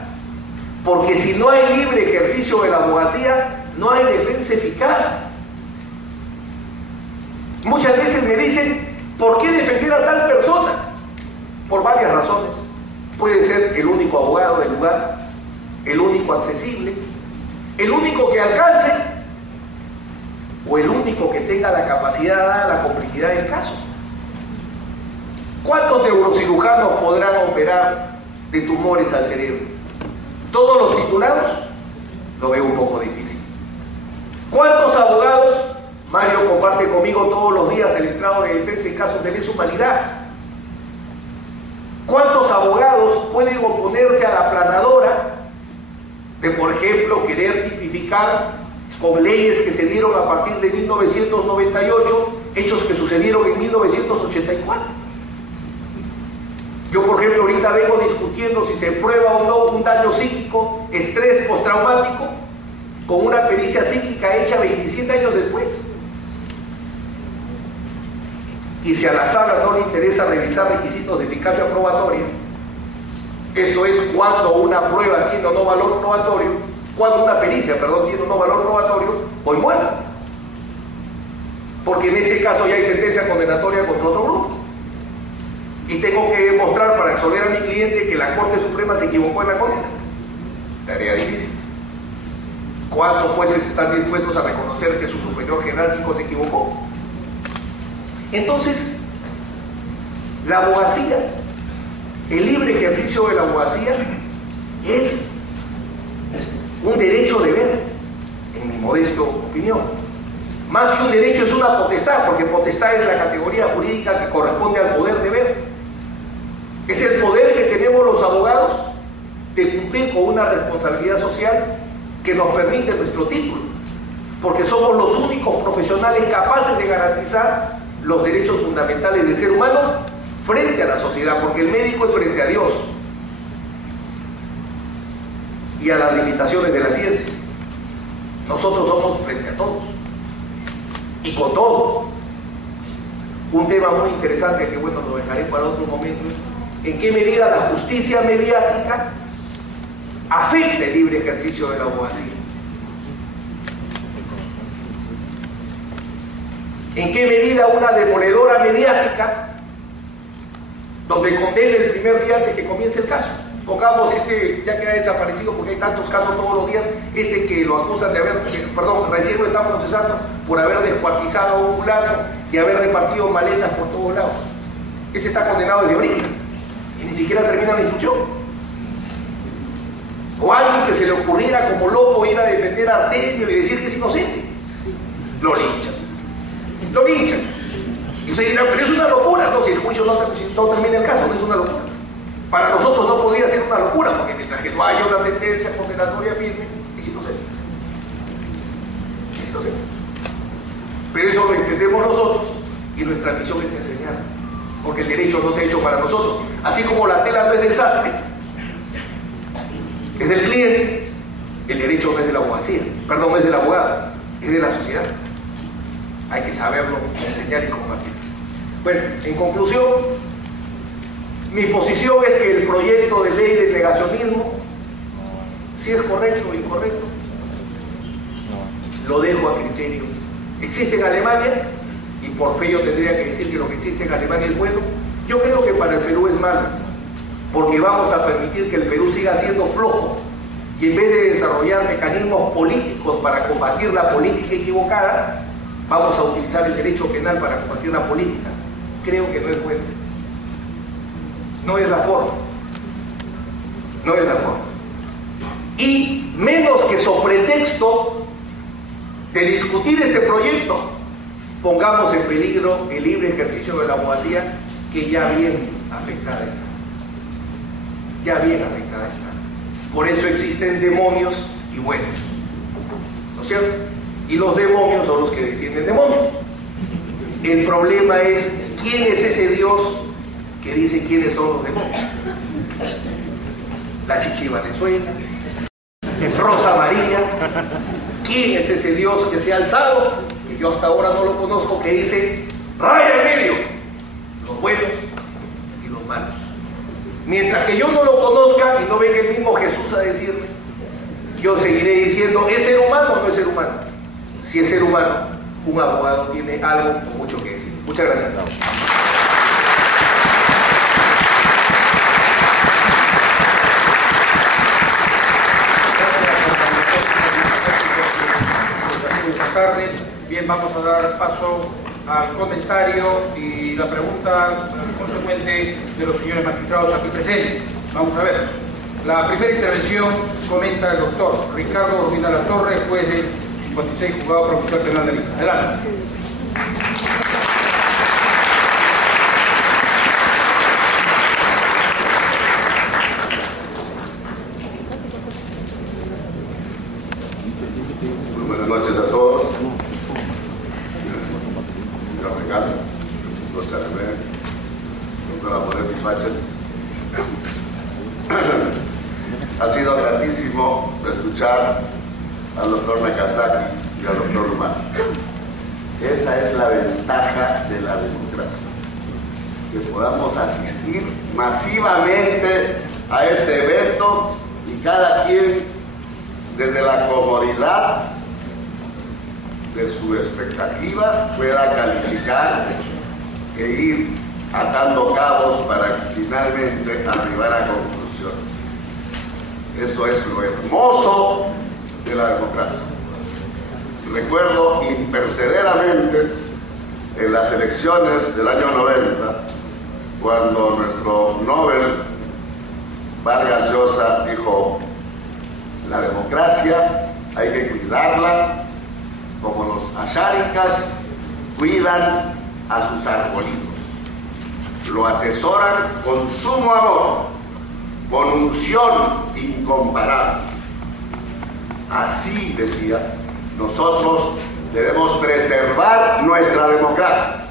Porque si no hay libre ejercicio de la abogacía, no hay defensa eficaz. Muchas veces me dicen, ¿por qué defender a tal persona? Por varias razones. Puede ser el único abogado del lugar, el único accesible, el único que alcance, o el único que tenga la capacidad dada la complejidad del caso. ¿Cuántos neurocirujanos podrán operar de tumores al cerebro? ¿Todos los titulados? Lo veo un poco difícil. ¿Cuántos abogados? Mario comparte conmigo todos los días el estrado de defensa en casos de lesa humanidad. ¿Cuántos abogados pueden oponerse a la aplanadora de, por ejemplo, querer tipificar con leyes que se dieron a partir de 1998 hechos que sucedieron en 1984? Yo, por ejemplo, ahorita vengo discutiendo si se prueba o no un daño psíquico estrés postraumático con una pericia psíquica hecha 27 años después. Y si a la sala no le interesa revisar requisitos de eficacia probatoria, esto es cuando una prueba tiene o no valor probatorio, cuando una pericia, tiene o no valor probatorio, voy muerta. Porque en ese caso ya hay sentencia condenatoria contra otro grupo. Y tengo que demostrar para absolver a mi cliente que la Corte Suprema se equivocó en la condena. Tarea difícil. ¿Cuántos jueces están dispuestos a reconocer que su superior jerárquico se equivocó? Entonces, la abogacía, el libre ejercicio de la abogacía es un derecho deber, en mi modesto opinión. Más que un derecho es una potestad, porque potestad es la categoría jurídica que corresponde al poder deber. Es el poder que tenemos los abogados de cumplir con una responsabilidad social que nos permite nuestro título, porque somos los únicos profesionales capaces de garantizar los derechos fundamentales del ser humano frente a la sociedad, porque el médico es frente a Dios y a las limitaciones de la ciencia. Nosotros somos frente a todos y con todo. Un tema muy interesante que bueno, lo dejaré para otro momento: ¿en qué medida la justicia mediática afecta el libre ejercicio de la abogacía? ¿En qué medida una demoledora mediática, donde condena el primer día antes que comience el caso? Pongamos ya queda desaparecido porque hay tantos casos todos los días, que lo acusan de recién lo estamos procesando por haber descuartizado a un fulano y haber repartido maletas por todos lados. Ese está condenado desde ahorita y ni siquiera termina la instrucción. O alguien que se le ocurriera como loco ir a defender a Artemio y decir que es inocente, lo linchan. Y se dirá, pero es una locura. No, si el juicio no termina el caso, no es una locura. Para nosotros no podría ser una locura, porque mientras que no haya una sentencia condenatoria firme, es inocente. Es inocente. Pero eso lo entendemos nosotros y nuestra misión es enseñar, porque el derecho no se ha hecho para nosotros. Así como la tela no es del sastre, es del cliente, el derecho no es de la abogacía, no es del abogado, es de la sociedad. Hay que saberlo enseñar y compartir. Bueno, en conclusión, mi posición es que el proyecto de ley del negacionismo, si es correcto o incorrecto, lo dejo a criterio. Existe en Alemania, y por fe yo tendría que decir que lo que existe en Alemania es bueno. Yo creo que para el Perú es malo, porque vamos a permitir que el Perú siga siendo flojo, y en vez de desarrollar mecanismos políticos para combatir la política equivocada, vamos a utilizar el derecho penal para combatir la política. Creo que no es bueno. No es la forma. No es la forma. Y menos que sobre pretexto de discutir este proyecto, pongamos en peligro el libre ejercicio de la abogacía, que ya bien afectada está. Ya bien afectada está. Por eso existen demonios y buenos. ¿No es cierto? Y los demonios son los que defienden demonios. El problema es quién es ese Dios que dice quiénes son los demonios. La Chichi Valenzuela, es Rosa María. ¿Quién es ese Dios que se ha alzado, que yo hasta ahora no lo conozco, que dice raya en medio, los buenos y los malos? Mientras que yo no lo conozca y no venga el mismo Jesús a decirme, yo seguiré diciendo, ¿es ser humano o no es ser humano? Si es ser humano, un abogado tiene algo mucho que decir. Muchas gracias. Tarde. Bien, vamos a dar paso al comentario y la pregunta consecuente de los señores magistrados aquí presentes. Vamos a ver. La primera intervención comenta el doctor Ricardo Urbina Latorre, juez del 56 Juzgado Provincial Penal de Lima. Adelante. Buenas noches a todos. Ha sido gratísimo escuchar al doctor Nakazaki y al doctor Humano. Esa es la ventaja de la democracia, que podamos asistir masivamente a este evento y cada quien desde la comodidad de su expectativa pueda calificar e ir atando cabos para finalmente arribar a conclusiones. Eso es lo hermoso de la democracia. Recuerdo impercederamente en las elecciones del año 90, cuando nuestro Nobel Vargas Llosa dijo: la democracia hay que cuidarla como los asháricas cuidan a sus arbolitos. Lo atesoran con sumo amor, con unción incomparable. Así, decía, nosotros debemos preservar nuestra democracia.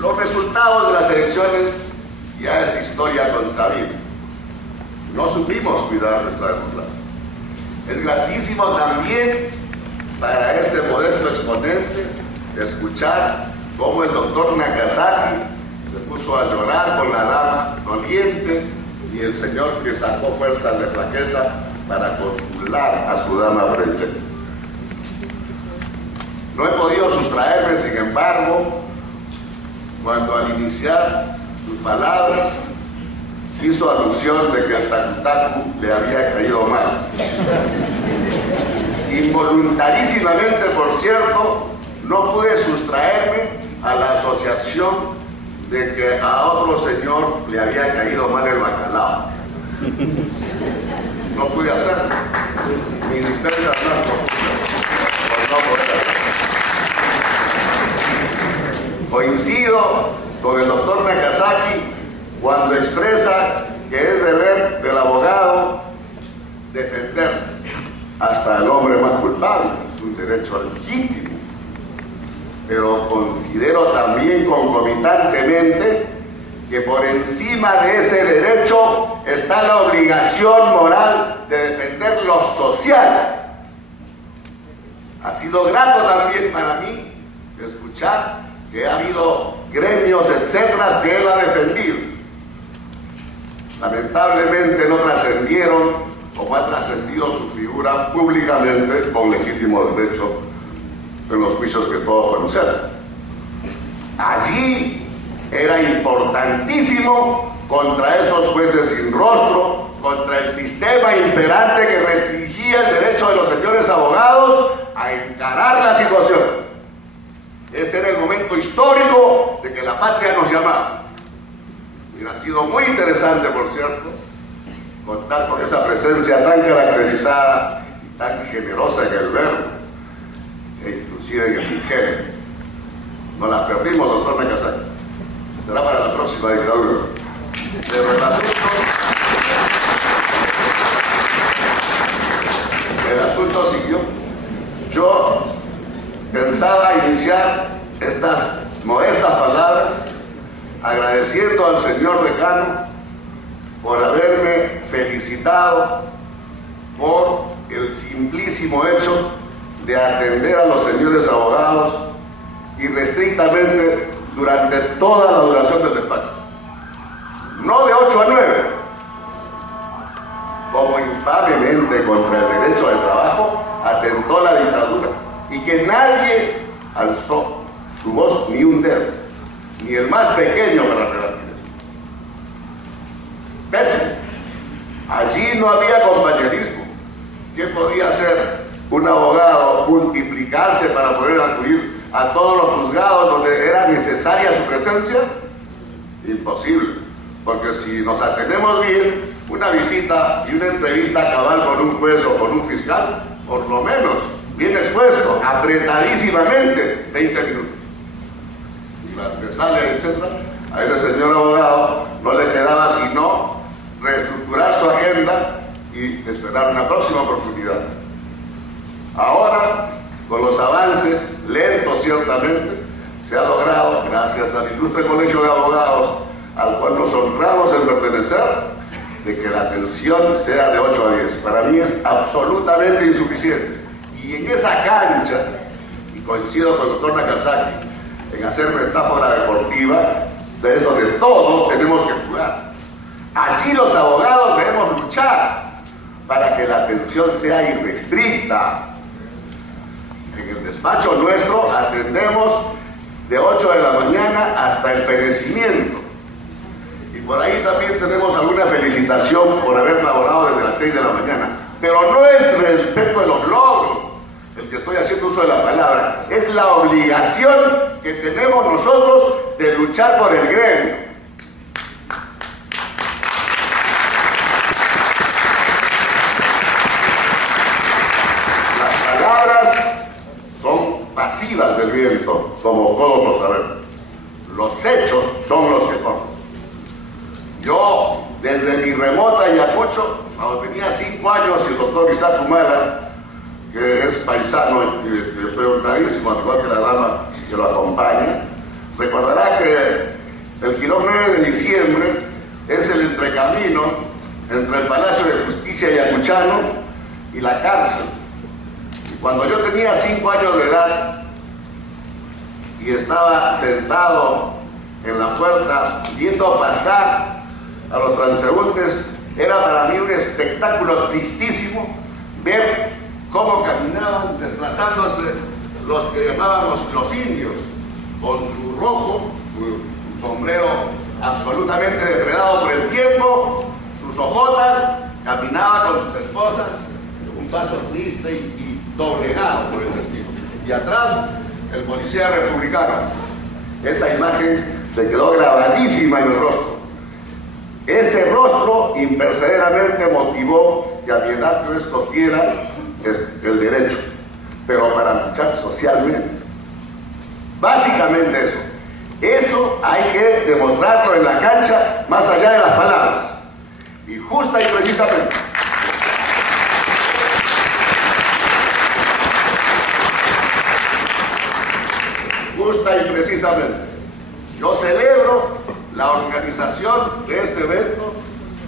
Los resultados de las elecciones ya es historia consabida. No supimos cuidar nuestra democracia. Es gratísimo también para este modesto exponente escuchar cómo el doctor Nakazaki se puso a llorar con la dama doliente y el señor que sacó fuerzas de flaqueza para consolar a su dama predilecta. No he podido sustraerme, sin embargo, cuando al iniciar sus palabras hizo alusión de que el Takutaku le había caído mal. Involuntarísimamente, por cierto, no pude sustraerme a la asociación de que a otro señor le había caído mal el bacalao. No pude hacerlo. Mi tristeza más profunda por no poder. Coincido con el doctor Nakazaki cuando expresa que es deber del abogado defender hasta el hombre más culpable. Es un derecho legítimo. Pero considero también concomitantemente que por encima de ese derecho está la obligación moral de defender lo social. Ha sido grato también para mí escuchar que ha habido gremios, etcétera, que él ha defendido. Lamentablemente no trascendieron como ha trascendido su figura públicamente con legítimo derecho en los juicios que todos conocemos. Allí era importantísimo contra esos jueces sin rostro, contra el sistema imperante que restringía el derecho de los señores abogados a encarar la situación. Ese era el momento histórico de que la patria nos llamaba. Hubiera sido muy interesante, por cierto, contar con esa presencia tan caracterizada y tan generosa en el verbo, e inclusive en el ingenio. Nos la perdimos, doctor Nakazaki. Será para la próxima dictadura. Pero el asunto siguió. Yo pensaba iniciar estas modestas palabras agradeciendo al señor decano por haberme felicitado por el simplísimo hecho de atender a los señores abogados irrestrictamente durante toda la duración del despacho. No de 8 a 9, como infamemente contra el derecho al trabajo atentó la dictadura, y que nadie alzó su voz ni un dedo, ni el más pequeño, para rebatir eso. Pésimo. Allí no había compañerismo. ¿Qué podía hacer un abogado? ¿Multiplicarse para poder acudir a todos los juzgados donde era necesaria su presencia? Imposible, porque si nos atenemos bien, una visita y una entrevista cabal con un juez o con un fiscal, por lo menos bien expuesto, apretadísimamente, 20 minutos. Y la antesala, etc. A ese señor abogado no le quedaba sino reestructurar su agenda y esperar una próxima oportunidad. Ahora, con los avances, lentos ciertamente, se ha logrado, gracias al ilustre Colegio de Abogados, al cual nos honramos en pertenecer, de que la atención sea de 8 a 10. Para mí es absolutamente insuficiente. Y en esa cancha, y coincido con el doctor Nakazaki en hacer metáfora deportiva, es donde todos tenemos que jugar. Allí los abogados debemos luchar para que la atención sea irrestricta. En el despacho nuestro atendemos de 8 de la mañana hasta el fenecimiento. Y por ahí también tenemos alguna felicitación por haber laborado desde las 6 de la mañana. Pero no es respecto de los logros el que estoy haciendo uso de la palabra, es la obligación que tenemos nosotros de luchar por el gremio. Las palabras son pasivas del viento, como todos lo sabemos. Los hechos son los que son. Yo, desde mi remota Ayacucho, cuando tenía 5 años, y el doctor Isaac Humala, que es paisano y que soy honradísimo, al igual que la dama que lo acompaña, recordará que el Girón 9 de diciembre es el entrecamino entre el Palacio de Justicia ayacuchano y la cárcel. Y cuando yo tenía 5 años de edad y estaba sentado en la puerta viendo pasar a los transeúntes, era para mí un espectáculo tristísimo ver cómo caminaban desplazándose los que llamábamos los indios, con su rojo, su sombrero absolutamente depredado por el tiempo, sus ojotas, caminaba con sus esposas, un paso triste y doblegado por el destino. Y atrás, el policía republicano. Esa imagen se quedó grabadísima en el rostro. Ese rostro impercederamente motivó que a mi edad yo escogiera el derecho, pero para luchar socialmente. Básicamente eso. Eso hay que demostrarlo en la cancha, más allá de las palabras. Y justa y precisamente. Justa y precisamente. Yo celebro la organización de este evento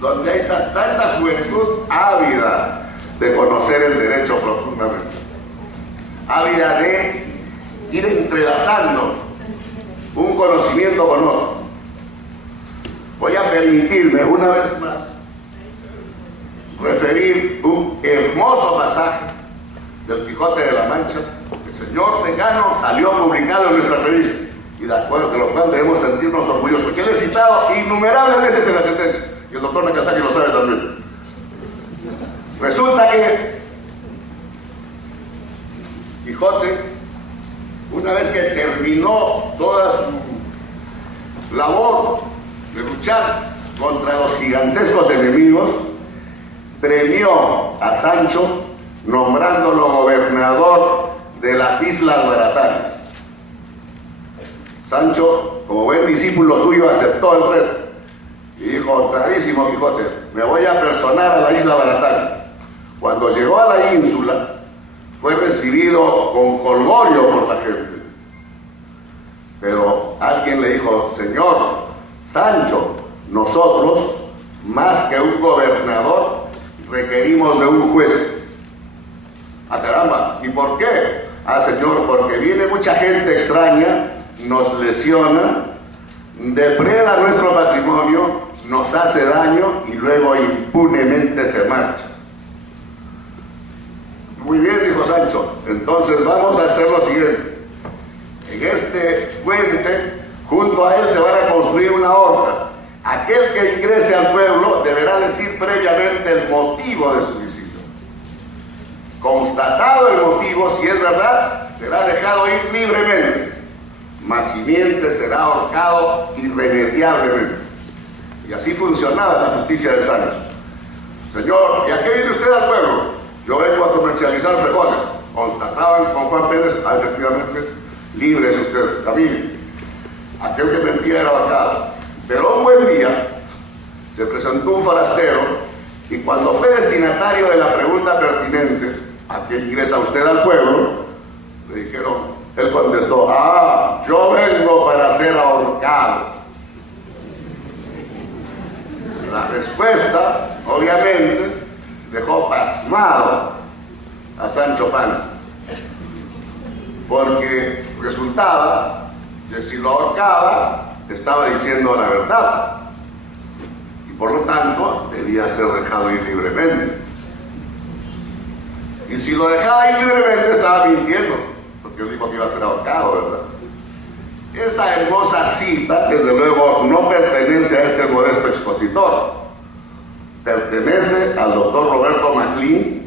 donde hay tanta juventud ávida de conocer el derecho profundamente, ávida de ir entrelazando un conocimiento con otro. Voy a permitirme una vez más referir un hermoso pasaje del Quijote de la Mancha que el señor decano salió publicado en nuestra revista y de acuerdo con lo cual debemos sentirnos orgullosos, porque le he citado innumerables veces en la sentencia y el doctor Nakazaki lo sabe también. Resulta que Quijote, una vez que terminó toda su labor de luchar contra los gigantescos enemigos, premió a Sancho nombrándolo gobernador de las Islas Baratanas. Sancho, como buen discípulo suyo, aceptó el reto y dijo: honradísimo Quijote, me voy a personar a la isla Baratana. Cuando llegó a la ínsula, fue recibido con jolgorio por la gente. Pero alguien le dijo: señor Sancho, nosotros, más que un gobernador, requerimos de un juez. ¡Ah, caramba! ¿Y por qué? Ah, señor, porque viene mucha gente extraña, nos lesiona, depreda nuestro patrimonio, nos hace daño y luego impunemente se marcha. Muy bien, dijo Sancho, entonces vamos a hacer lo siguiente. En este puente, junto a él se van a construir una horca. Aquel que ingrese al pueblo deberá decir previamente el motivo de su visita. Constatado el motivo, si es verdad, será dejado ir libremente. Mas si miente, será ahorcado irremediablemente. Y así funcionaba la justicia de Sancho. Señor, ¿y a qué viene usted al pueblo? Yo vengo a comercializar frijoles. Constataban con Juan Pérez, efectivamente, libre es usted, camine. Aquel que mentía era ahorcado. Pero un buen día se presentó un forastero y cuando fue destinatario de la pregunta pertinente, ¿a qué ingresa usted al pueblo?, le dijeron, él contestó, ah, yo vengo para ser ahorcado. La respuesta obviamente, dejó pasmado a Sancho Panza, porque resultaba que si lo ahorcaba, estaba diciendo la verdad, y por lo tanto debía ser dejado ir libremente. Y si lo dejaba ir libremente, estaba mintiendo, porque él dijo que iba a ser ahorcado, ¿verdad? Esa hermosa cita, desde luego, no pertenece a este modesto expositor. Pertenece al doctor Roberto Maclean,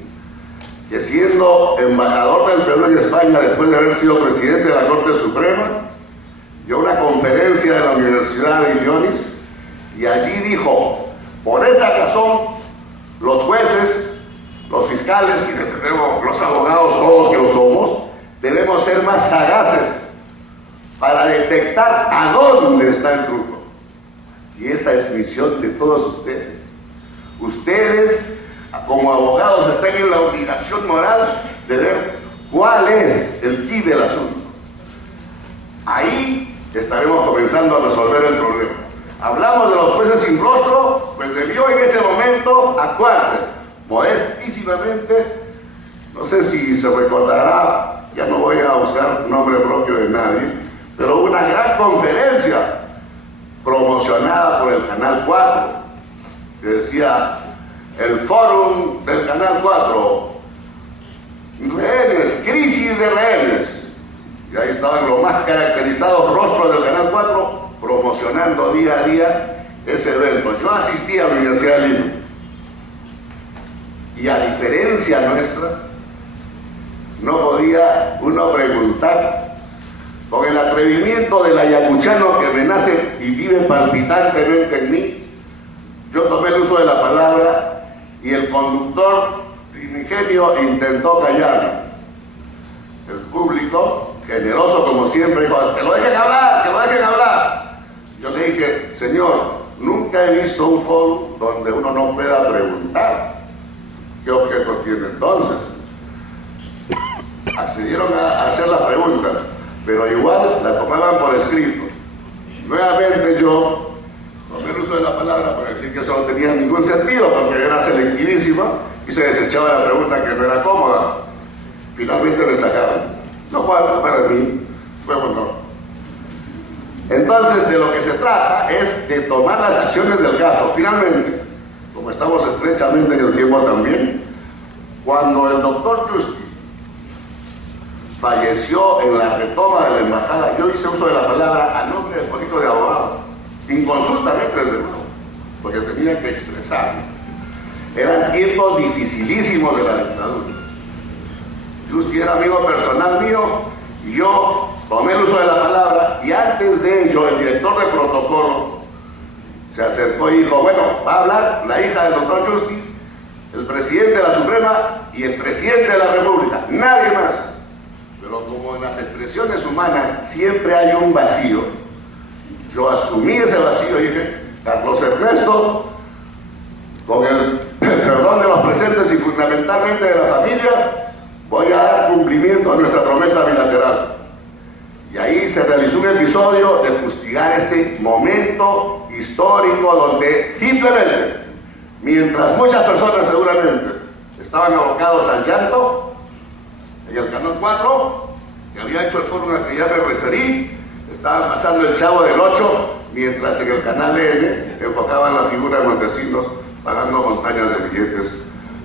que siendo embajador del Perú en España, después de haber sido presidente de la Corte Suprema, dio una conferencia en la Universidad de Illinois, y allí dijo: por esa razón, los jueces, los fiscales y desde luego los abogados, todos que lo somos, debemos ser más sagaces para detectar a dónde está el truco. Y esa es misión de todos ustedes. Ustedes, como abogados, están en la obligación moral de ver cuál es el quid del asunto. Ahí estaremos comenzando a resolver el problema. Hablamos de los jueces sin rostro, pues debió en ese momento actuarse modestísimamente. No sé si se recordará, ya no voy a usar nombre propio de nadie, pero una gran conferencia promocionada por el Canal 4, que decía: el fórum del Canal 4, rehenes, crisis de rehenes. Y ahí estaban los más caracterizados rostros del Canal 4 promocionando día a día ese evento. Yo asistí a la Universidad de Lima, y a diferencia nuestra, no podía uno preguntar, con el atrevimiento del ayacuchano que me nace y vive palpitantemente en mí. Yo tomé el uso de la palabra y el conductor primigenio intentó callarme. El público, generoso como siempre, dijo: que lo dejen hablar, que lo dejen hablar. Yo le dije: señor, nunca he visto un foro donde uno no pueda preguntar. ¿Qué objeto tiene entonces? Accedieron a hacer la pregunta, pero igual la tomaban por escrito. Nuevamente yo tomé el uso de la palabra para decir que eso no tenía ningún sentido, porque era selectivísima y se desechaba la pregunta que no era cómoda. Finalmente me sacaron, lo cual para mí fue un honor. Entonces, de lo que se trata es de tomar las acciones del caso. Finalmente, como estamos estrechamente en el tiempo también, cuando el doctor Justi falleció en la retoma de la embajada, yo hice uso de la palabra a nombre del colegio de abogados, inconsultamente desde luego, porque tenía que expresar. Eran tiempos dificilísimos de la dictadura. Justi era amigo personal mío, y yo tomé el uso de la palabra, y antes de ello el director de protocolo se acercó y dijo: bueno, va a hablar la hija del doctor Justi, el presidente de la Suprema y el presidente de la República, nadie más. Pero como en las expresiones humanas siempre hay un vacío, yo asumí ese vacío y dije: Carlos Ernesto, con el perdón de los presentes y fundamentalmente de la familia, voy a dar cumplimiento a nuestra promesa bilateral. Y ahí se realizó un episodio de fustigar este momento histórico donde simplemente, mientras muchas personas seguramente estaban abocados al llanto, en el Canal 4, que había hecho el foro al que ya me referí, estaban pasando el Chavo del 8, mientras en el Canal N enfocaban la figura de Montesinos pagando montañas de billetes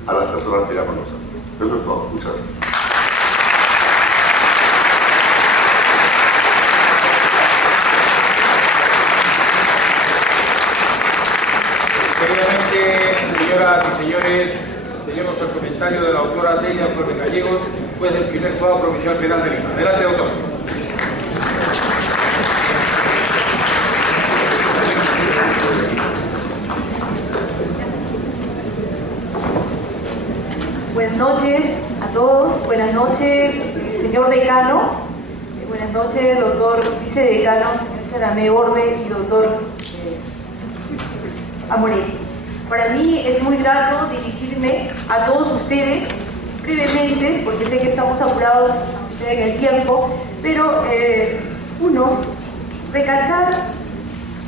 a las personas que ya conocen. Eso es todo. Muchas gracias. Previamente, señoras y señores, tenemos el comentario de la doctora Delia Flores Gallegos, juez del primer juzgado provincial penal de Lima. Adelante, doctor. Buenas noches a todos, buenas noches, señor decano, buenas noches, doctor vicedecano, señor Saramé Orde y doctor Amoretti. Para mí es muy grato dirigirme a todos ustedes brevemente, porque sé que estamos apurados en el tiempo, pero uno, recalcar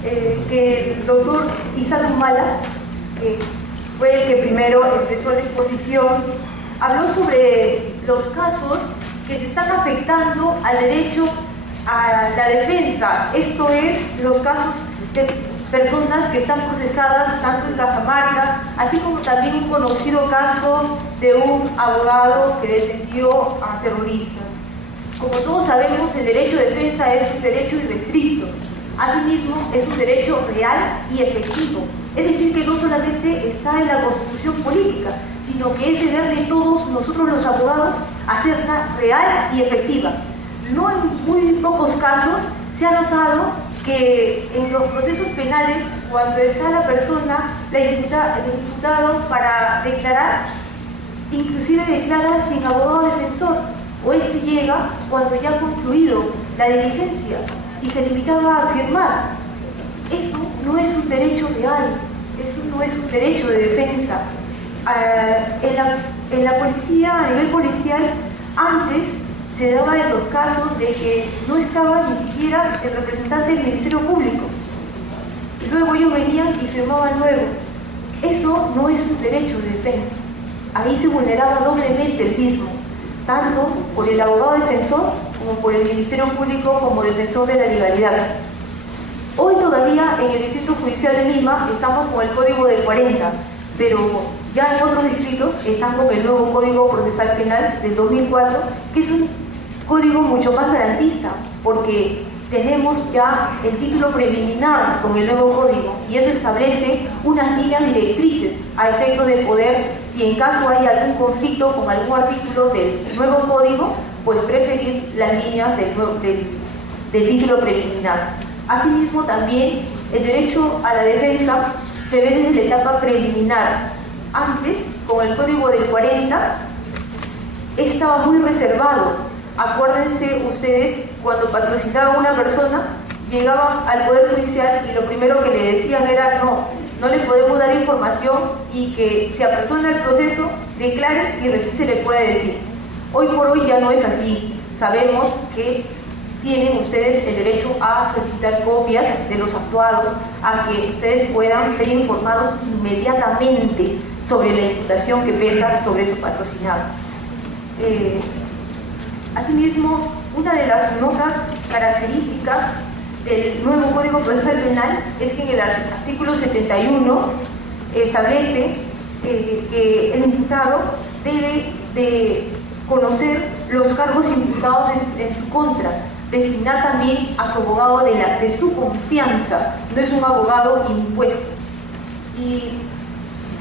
que el doctor Isaac Humala, que fue el que primero empezó la exposición, habló sobre los casos que se están afectando al derecho a la defensa, esto es, los casos de personas que están procesadas tanto en Cajamarca, así como también un conocido caso de un abogado que defendió a terroristas. Como todos sabemos, el derecho de defensa es un derecho irrestricto, asimismo es un derecho real y efectivo, es decir, que no solamente está en la Constitución política, sino que es deber de todos nosotros los abogados hacerla real y efectiva. No en muy pocos casos se ha notado que en los procesos penales, cuando está la persona, el imputado para declarar, inclusive declara sin abogado defensor, o este llega cuando ya ha concluido la diligencia y se limitaba a firmar. Eso no es un derecho real, eso no es un derecho de defensa. En la policía, a nivel policial, antes se daba en los casos de que no estaba ni siquiera el representante del Ministerio Público. Luego ellos venían y firmaban luego. Eso no es un derecho de defensa. Ahí se vulneraba doblemente el mismo, tanto por el abogado defensor como por el Ministerio Público como defensor de la legalidad. Hoy todavía en el Distrito Judicial de Lima estamos con el Código del 40, pero ya en otros distritos están con el nuevo Código Procesal Penal del 2004, que es un código mucho más garantista, porque tenemos ya el título preliminar con el nuevo código y eso establece unas líneas directrices a efecto de poder, si en caso hay algún conflicto con algún artículo del nuevo código, pues preferir las líneas del título preliminar. Asimismo, también el derecho a la defensa se ve desde la etapa preliminar. Antes, con el Código del 40, estaba muy reservado. Acuérdense ustedes, cuando patrocinaba a una persona, llegaban al Poder Judicial y lo primero que le decían era no le podemos dar información y que se apersona el proceso, declare y recién se le puede decir. Hoy por hoy ya no es así. Sabemos que tienen ustedes el derecho a solicitar copias de los actuados, a que ustedes puedan ser informados inmediatamente sobre la imputación que pesa sobre su patrocinado. Asimismo, una de las otras características del nuevo Código Procesal Penal es que en el artículo 71 establece que el imputado debe de conocer los cargos imputados en su contra, designar también a su abogado de su confianza, no es un abogado impuesto. Y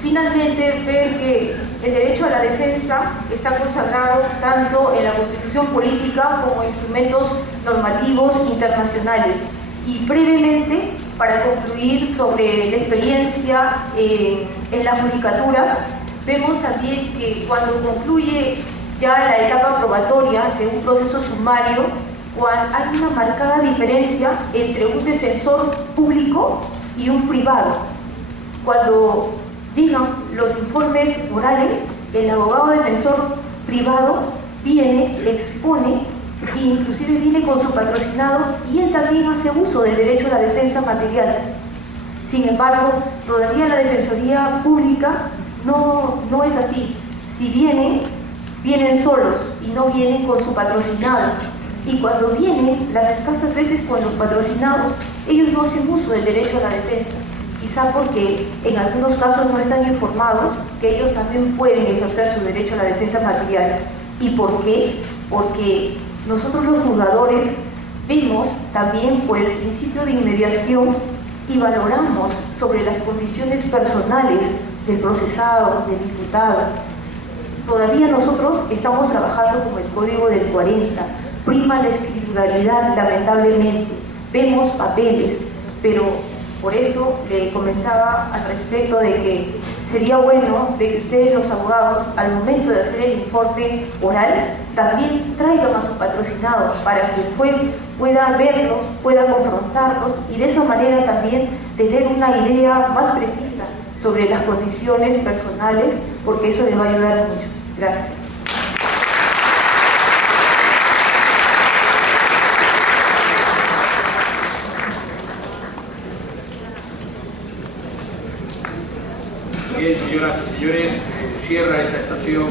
finalmente, ver que el derecho a la defensa está consagrado tanto en la Constitución política como en instrumentos normativos internacionales. Y brevemente, para concluir sobre la experiencia en la judicatura, vemos también que cuando concluye ya la etapa probatoria de un proceso sumario, hay una marcada diferencia entre un defensor público y un privado. Cuando llegan los informes orales, el abogado defensor privado viene, expone e inclusive viene con su patrocinado y él también hace uso del derecho a la defensa material. Sin embargo, todavía la Defensoría Pública no es así. Si vienen solos y no vienen con su patrocinado. Y cuando vienen, las escasas veces con los patrocinados, ellos no hacen uso del derecho a la defensa. Quizá porque en algunos casos no están informados que ellos también pueden ejercer su derecho a la defensa material. ¿Y por qué? Porque nosotros los juzgadores vemos también por el principio de inmediación y valoramos sobre las condiciones personales del procesado, del imputado. Todavía nosotros estamos trabajando con el Código del 40, prima la escrituralidad lamentablemente, vemos papeles, pero por eso le comentaba al respecto de que sería bueno de que ustedes los abogados al momento de hacer el informe oral también traigan a sus patrocinados para que el juez pueda verlos, pueda confrontarlos y de esa manera también tener una idea más precisa sobre las condiciones personales, porque eso les va a ayudar mucho. Gracias. Bien, señor. señoras y señores, cierra esta estación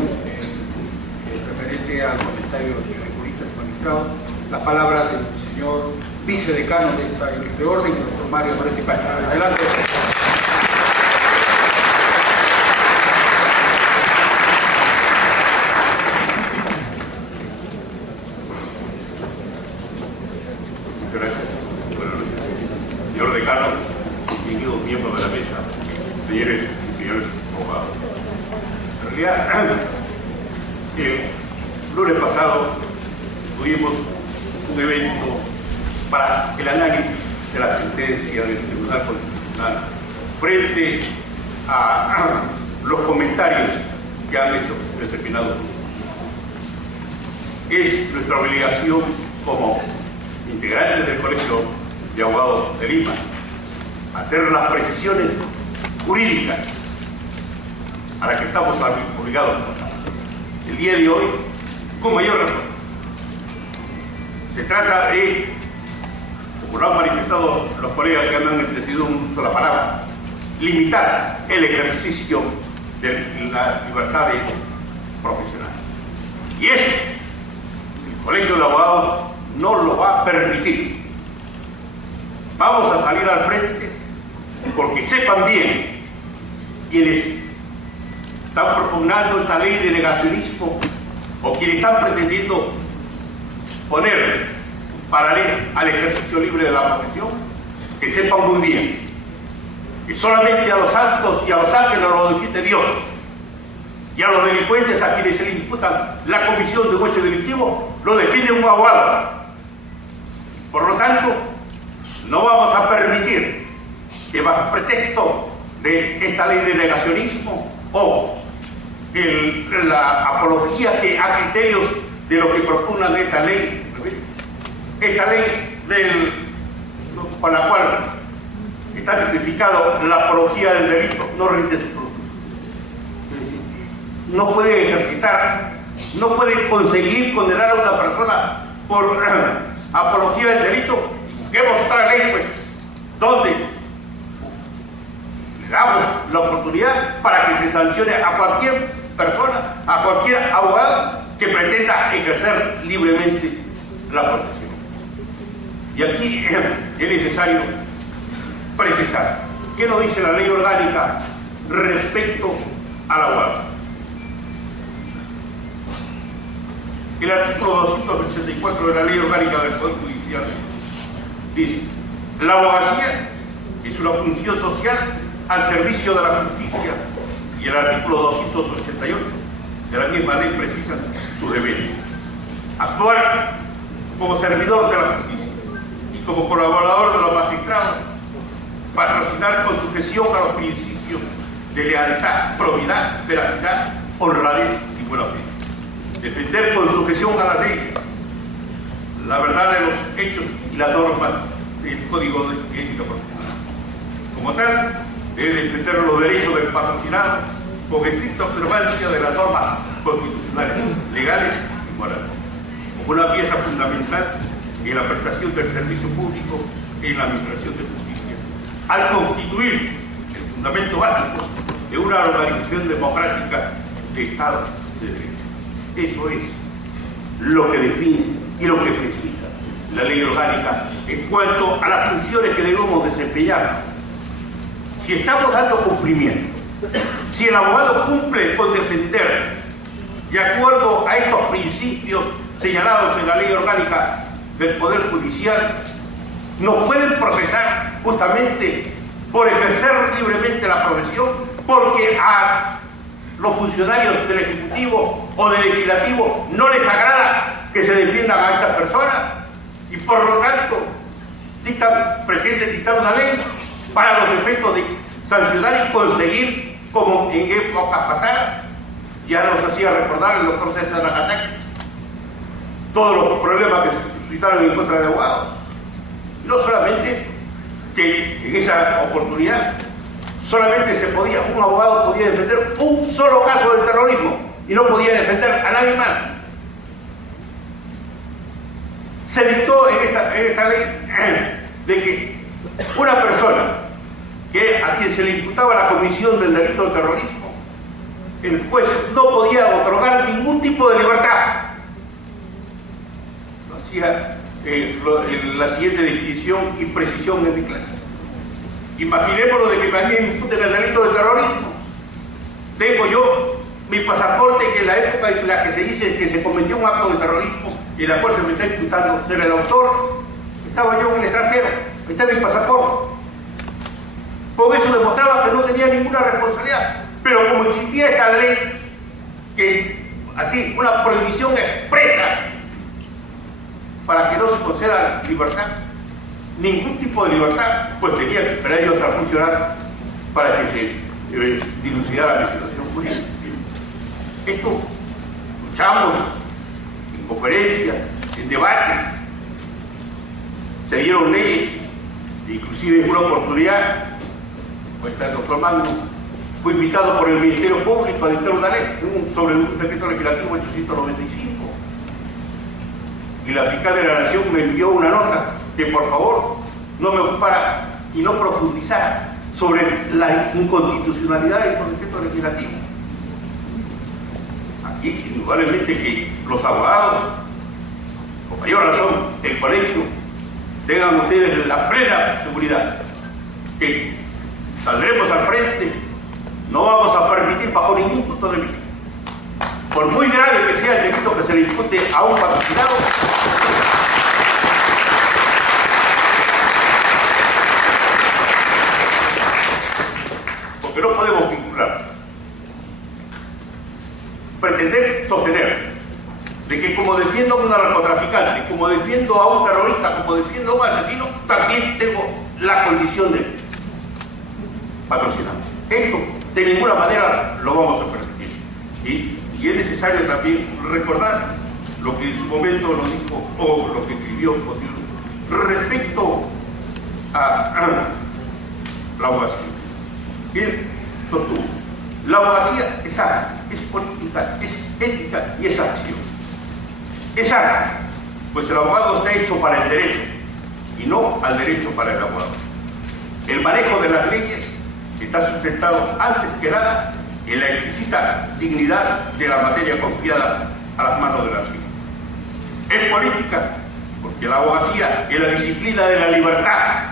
referente al comentario de los señores juristas y magistrados las palabras del señor vicedecano de este orden, el doctor Mario Moretti Pacha. Adelante. Muchas gracias. Buenas noches. Señor decano, distinguidos miembros de la mesa, señores y señores abogados. En realidad, el lunes pasado tuvimos un evento para el análisis de la sentencia del Tribunal Constitucional frente a los comentarios que han hecho determinados grupos. Es nuestra obligación como integrantes del Colegio de Abogados de Lima hacer las precisiones jurídicas a las que estamos obligados. El día de hoy, con mayor razón, se trata de, como lo han manifestado los colegas que han entendido una sola palabra, limitar el ejercicio de la libertad profesional. Y eso, el Colegio de Abogados no lo va a permitir. Vamos a salir al frente porque sepan bien quienes están propugnando esta ley de negacionismo o quienes están pretendiendo poner paralelo al ejercicio libre de la profesión, que sepan muy bien que solamente a los santos y a los ángeles lo defiende Dios, y a los delincuentes a quienes se le imputan la comisión de un hecho delictivo lo defiende un abogado. Por lo tanto, no vamos a permitir que bajo pretexto de esta ley de negacionismo o la apología a criterios de lo que propugnan esta ley con la cual está tipificado la apología del delito, no rinde su fruto. No puede ejercitar, no puede conseguir condenar a una persona por apología del delito. Busquemos otra ley, pues, donde le damos la oportunidad para que se sancione a cualquier persona, a cualquier abogado que pretenda ejercer libremente la profesión. Y aquí es necesario precisar qué nos dice la ley orgánica respecto al abogado. El artículo 284 de la ley orgánica del Poder Judicial dice: la abogacía es una función social al servicio de la justicia, y el artículo 288 de la misma ley precisa su deber: actuar como servidor de la justicia y como colaborador de los magistrados, patrocinar con sujeción a los principios de lealtad, probidad, veracidad, honradez y buena fe, defender con sujeción a la ley la verdad de los hechos y las normas del Código de Ética Profesional. Como tal, debe defender los derechos del patrocinado con estricta observancia de las normas constitucionales, legales y morales, como una pieza fundamental en la prestación del servicio público y en la administración de justicia, al constituir el fundamento básico de una organización democrática de Estado de Derecho. Eso es lo que define y lo que precisa la ley orgánica en cuanto a las funciones que debemos desempeñar. Si estamos dando cumplimiento, si el abogado cumple con defender de acuerdo a estos principios señalados en la ley orgánica del Poder Judicial, nos pueden procesar justamente por ejercer libremente la profesión, porque a los funcionarios del Ejecutivo o del Legislativo no les agrada que se defiendan a estas personas, y por lo tanto pretenden dictar una ley para los efectos de sancionar y conseguir, como en épocas pasadas ya nos hacía recordar el doctor César Nagasaki, todos los problemas que se suscitaron en contra de abogados. No solamente que en esa oportunidad solamente un abogado podía defender un solo caso del terrorismo y no podía defender a nadie más. Se dictó en esta ley de que una persona a quien se le imputaba la comisión del delito de terrorismo el juez no podía otorgar ningún tipo de libertad. Hacía la siguiente definición y precisión en mi clase. Imaginémonos de que también me imputen el delito de terrorismo. Tengo yo mi pasaporte, que en la época en la que se dice que se cometió un acto de terrorismo y en la cual se me está imputando ser el autor, estaba yo en el extranjero, está mi pasaporte. Con eso demostraba que no tenía ninguna responsabilidad. Pero como existía esta ley, que así, una prohibición expresa para que no se conceda libertad, ningún tipo de libertad, pues tenía que esperar yo hasta funcionar para que se dilucidara mi situación jurídica. Esto luchamos en conferencias, en debates, se dieron leyes, inclusive en una oportunidad, pues el doctor Magno fue invitado por el Ministerio Público a dictar una ley sobre un decreto legislativo 895. Y la fiscal de la Nación me envió una nota que por favor no me ocupara y no profundizara sobre la inconstitucionalidad de estos decretos legislativos. Aquí, indudablemente, que los abogados, con mayor razón, el colegio, tengan ustedes la plena seguridad que saldremos al frente, no vamos a permitir bajo ningún punto de vista, por muy grave que sea el delito que se le impute a un patrocinado, porque no podemos vincular, pretender sostener de que como defiendo a un narcotraficante, como defiendo a un terrorista, como defiendo a un asesino, también tengo la condición de patrocinado. Esto de ninguna manera lo vamos a permitir. Y es necesario también recordar lo que en su momento lo dijo, o lo que escribió respecto a la abogacía. Él sostuvo: la abogacía es arte, es política, es ética y es acción. Es arte, pues el abogado está hecho para el derecho y no al derecho para el abogado. El manejo de las leyes está sustentado antes que nada en la exquisita dignidad de la materia confiada a las manos de la ley. Es política porque la abogacía es la disciplina de la libertad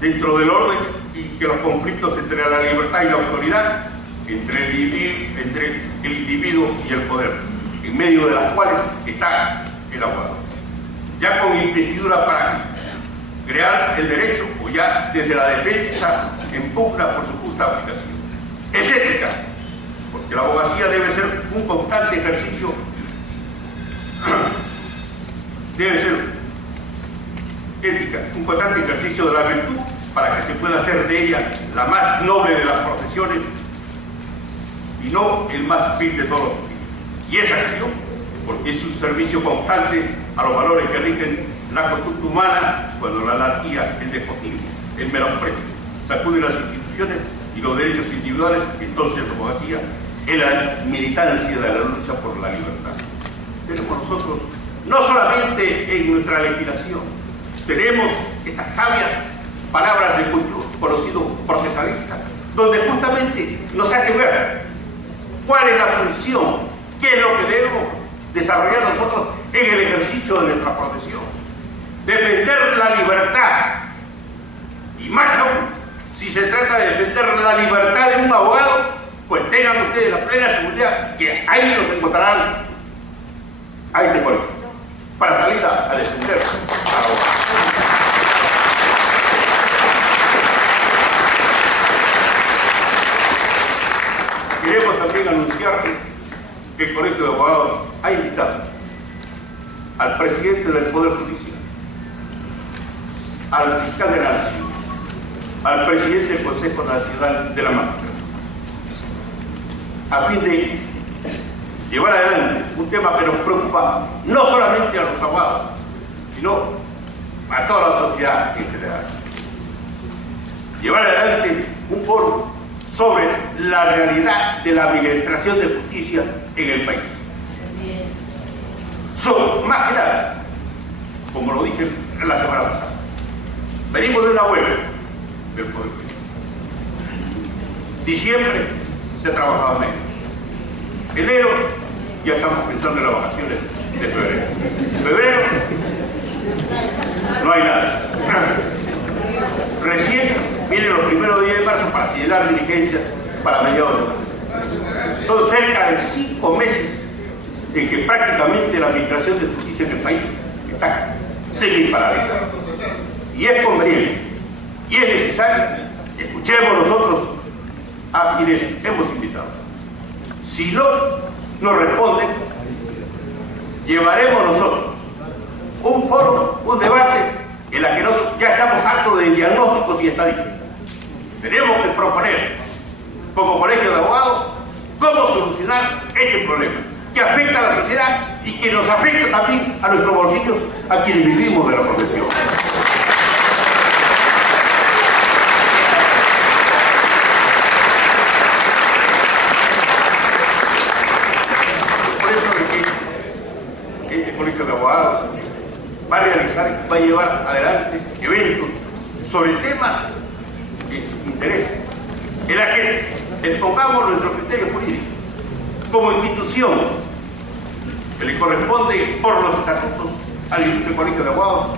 dentro del orden, y que los conflictos entre la libertad y la autoridad, entre el individuo y el poder, en medio de las cuales está el abogado, ya con investidura para crear el derecho o ya desde la defensa en pugna por su justa aplicación. Es ética, porque la abogacía debe ser un constante ejercicio, debe ser ética, un constante ejercicio de la virtud para que se pueda hacer de ella la más noble de las profesiones y no el más vil de todos los días. Y esa acción, porque es un servicio constante a los valores que rigen la conducta humana, cuando la anarquía, el despotismo, el menosprecio sacuden las instituciones y los derechos individuales, entonces la abogacía es la militancia de la lucha por la libertad. Tenemos nosotros, no solamente en nuestra legislación, tenemos estas sabias palabras de conocido procesalista, donde justamente nos hace ver cuál es la función, qué es lo que debemos desarrollar nosotros en el ejercicio de nuestra profesión. Defender la libertad, y más aún, si se trata de defender la libertad de un abogado, pues tengan ustedes la plena seguridad que ahí nos encontrarán a este colegio, para salir a defender a la abogada. Queremos también anunciar que el Colegio de Abogados ha invitado al presidente del Poder Judicial, al fiscal de la Nación, al presidente del Consejo Nacional de la Magistratura, a fin de llevar adelante un tema que nos preocupa no solamente a los abogados, sino a toda la sociedad en general. Llevar adelante un foro sobre la realidad de la administración de justicia en el país. Más que nada, como lo dije la semana pasada, venimos de una huelga del Poder Judicial. Diciembre se ha trabajado menos. Enero, ya estamos pensando en las vacaciones de febrero. Febrero, no hay nada. Recién vienen los primeros días de marzo para señalar diligencias para mediados de marzo. Son cerca de 5 meses en que prácticamente la administración de justicia en el país está semi-paralizada. Y es conveniente, y es necesario que escuchemos nosotros a quienes hemos invitado. Si no nos responden, llevaremos nosotros un foro, un debate en la que ya estamos hartos de diagnósticos y estadísticas. Tenemos que proponer, como colegio de abogados, cómo solucionar este problema, que afecta a la sociedad y que nos afecta también a nuestros bolsillos, a quienes vivimos de la profesión. Por eso es que este colegio de abogados va a realizar, va a llevar adelante eventos sobre temas de interés, en la que expongamos nuestros criterios jurídicos como institución que le corresponde por los estatutos al Ilustre Colegio de Abogados.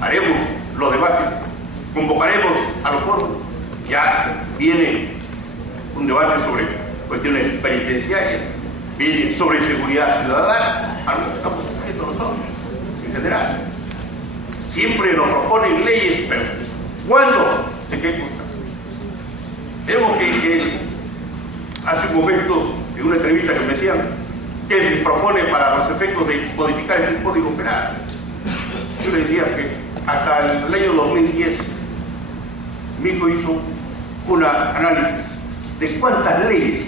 Haremos los debates, convocaremos a los foros. Ya viene un debate sobre cuestiones penitenciarias, viene sobre seguridad ciudadana, algo que estamos haciendo nosotros en general. Siempre nos proponen leyes, pero ¿cuándo se ejecutan? Vemos que hace un momento, en una entrevista que me decían, que se propone para los efectos de modificar el Código Penal. Yo le decía que hasta el año 2010, Mico hizo un análisis de cuántas leyes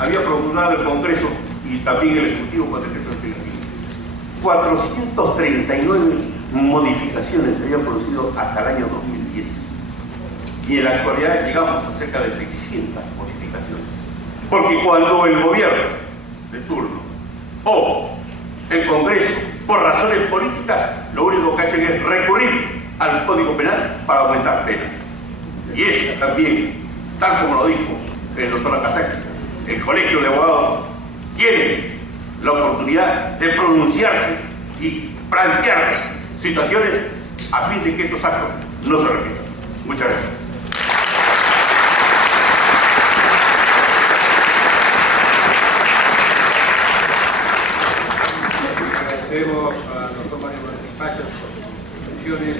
había promulgado el Congreso y también el Ejecutivo con decreto legislativo. 439 modificaciones se habían producido hasta el año 2010. Y en la actualidad llegamos a cerca de 600 modificaciones. Porque cuando el gobierno de turno o el Congreso, por razones políticas, lo único que hacen es recurrir al Código Penal para aumentar penas. Y eso también, tal como lo dijo el doctor Lacassagne, el Colegio de Abogados tiene la oportunidad de pronunciarse y plantear situaciones a fin de que estos actos no se repitan. Muchas gracias. Agradecemos al doctor Mario Martín por sus funciones,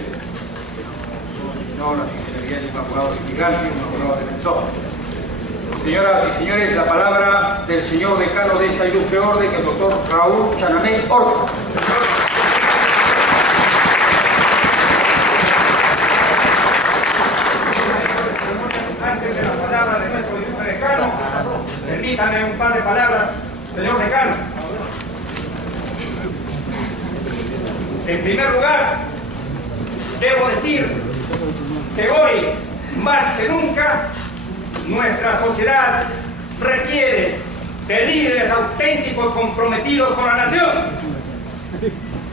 no las ingenierías de un abogado litigante, un abogado defensor. Señoras y señores, la palabra del señor decano de esta ilustre orden, el doctor Raúl Chanamé Horta. Antes de la palabra de nuestro ilustre decano, permítame un par de palabras, señor decano. En primer lugar, debo decir que hoy, más que nunca, nuestra sociedad requiere de líderes auténticos comprometidos con la nación,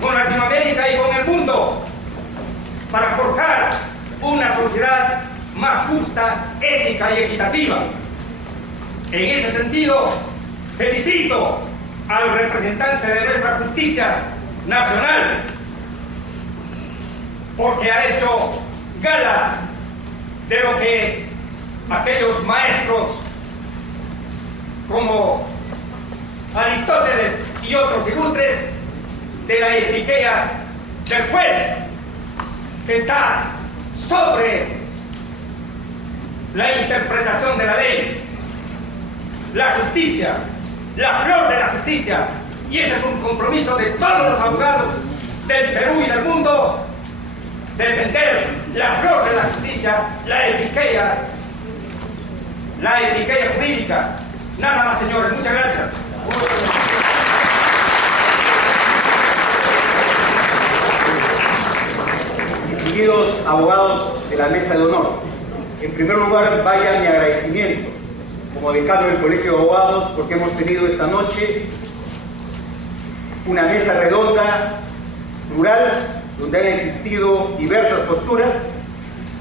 con Latinoamérica y con el mundo, para forjar una sociedad más justa, ética y equitativa. En ese sentido, felicito al representante de nuestra justicia nacional, porque ha hecho gala de lo que aquellos maestros como Aristóteles y otros ilustres de la etiqueta del juez, que está sobre la interpretación de la ley, la justicia, la flor de la justicia, y ese es un compromiso de todos los abogados del Perú y del mundo, defender la flor de la justicia, la etiqueta jurídica. Nada más, señores. Muchas gracias. Distinguidos abogados de la mesa de honor, en primer lugar vaya mi agradecimiento como decano del Colegio de Abogados, porque hemos tenido esta noche una mesa redonda, plural, donde han existido diversas posturas,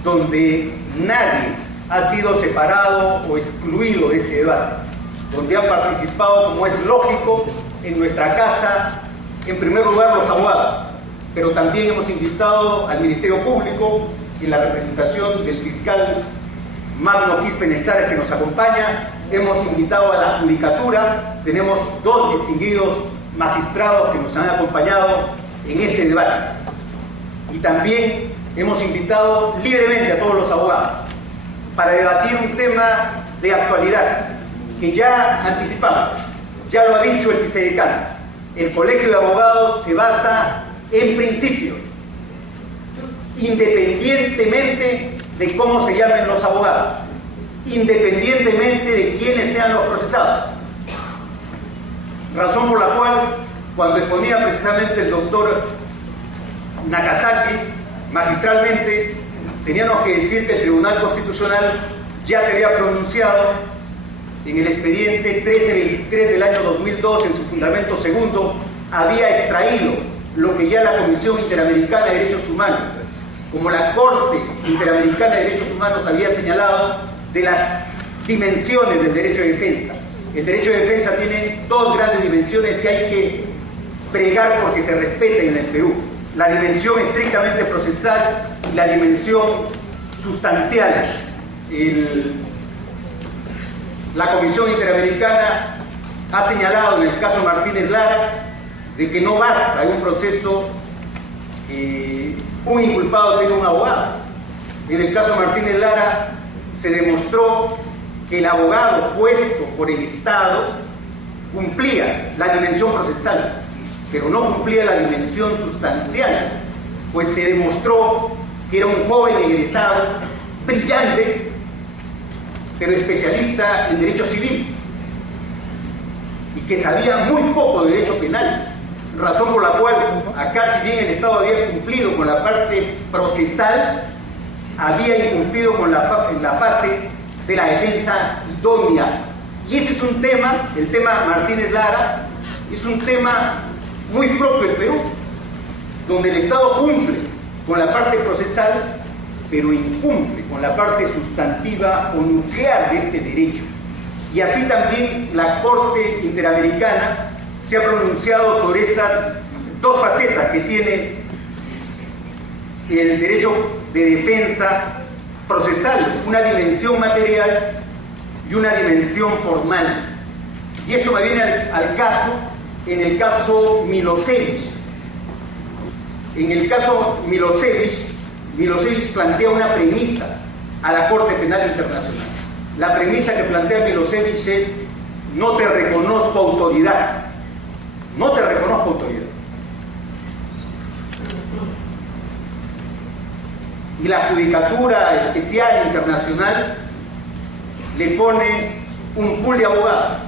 donde nadie ha sido separado o excluido de este debate, donde han participado, como es lógico, en nuestra casa, en primer lugar los abogados, pero también hemos invitado al Ministerio Público, en la representación del fiscal Magno Quispe Nestares, que nos acompaña. Hemos invitado a la Judicatura, tenemos 2 distinguidos magistrados que nos han acompañado en este debate. Y también hemos invitado libremente a todos los abogados para debatir un tema de actualidad que ya anticipamos, ya lo ha dicho el vicedecano. El Colegio de Abogados se basa en principios, independientemente de cómo se llamen los abogados, independientemente de quiénes sean los procesados. Razón por la cual, cuando exponía precisamente el doctor Nakazaki, magistralmente, teníamos que decir que el Tribunal Constitucional ya se había pronunciado en el expediente 1323 del año 2002, en su fundamento segundo, había extraído lo que ya la Comisión Interamericana de Derechos Humanos, como la Corte Interamericana de Derechos Humanos, había señalado de las dimensiones del derecho de defensa. El derecho de defensa tiene 2 grandes dimensiones que hay que pregar porque se respeten en el Perú: la dimensión estrictamente procesal y la dimensión sustancial. La Comisión Interamericana ha señalado en el caso Martínez Lara de que no basta en un proceso un inculpado tenga un abogado. En el caso Martínez Lara se demostró que el abogado puesto por el Estado cumplía la dimensión procesal, pero no cumplía la dimensión sustancial, pues se demostró que era un joven egresado, brillante, pero especialista en derecho civil, y que sabía muy poco de derecho penal, razón por la cual acá, si bien el Estado había cumplido con la parte procesal, había incumplido con la fase de la defensa idónea. Y ese es un tema, el tema Martínez Lara, es un tema muy propio del Perú, donde el Estado cumple con la parte procesal, pero incumple con la parte sustantiva o nuclear de este derecho. Y así también la Corte Interamericana se ha pronunciado sobre estas 2 facetas que tiene el derecho de defensa procesal, una dimensión material y una dimensión formal. Y esto me viene al caso, en el caso Milosevic. En el caso Milosevic plantea una premisa a la Corte Penal Internacional. La premisa que plantea Milosevic es: no te reconozco autoridad. No te reconozco autoridad. Y la Judicatura Especial Internacional le pone un pool de abogados.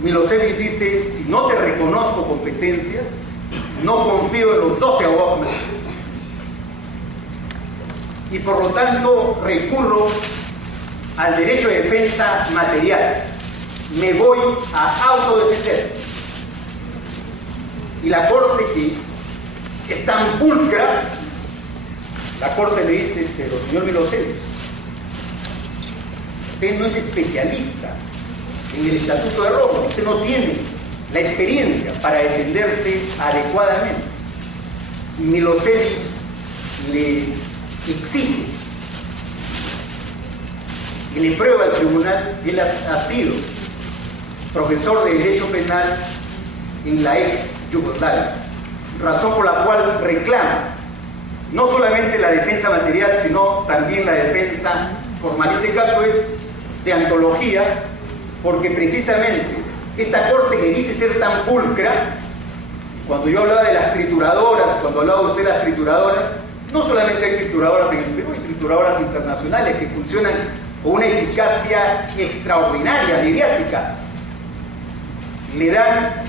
Milosevic dice: si no te reconozco competencias, no confío en los 12 abogados. Y por lo tanto recurro al derecho de defensa material. Me voy a autodefender. Y la Corte, que es tan pulcra, la Corte le dice: pero señor Milosevic, usted no es especialista en el Estatuto de Roma, usted no tiene la experiencia para defenderse adecuadamente. Y Milosevic le exige y le prueba al tribunal que él ha sido profesor de Derecho Penal en la ex Yugoslavia, razón por la cual reclama no solamente la defensa material, sino también la defensa formal. Este caso es de antología, porque precisamente esta Corte que dice ser tan pulcra, cuando yo hablaba de las trituradoras, cuando hablaba usted de las trituradoras, no solamente hay trituradoras en el Perú, hay trituradoras internacionales que funcionan con una eficacia extraordinaria, mediática. Le dan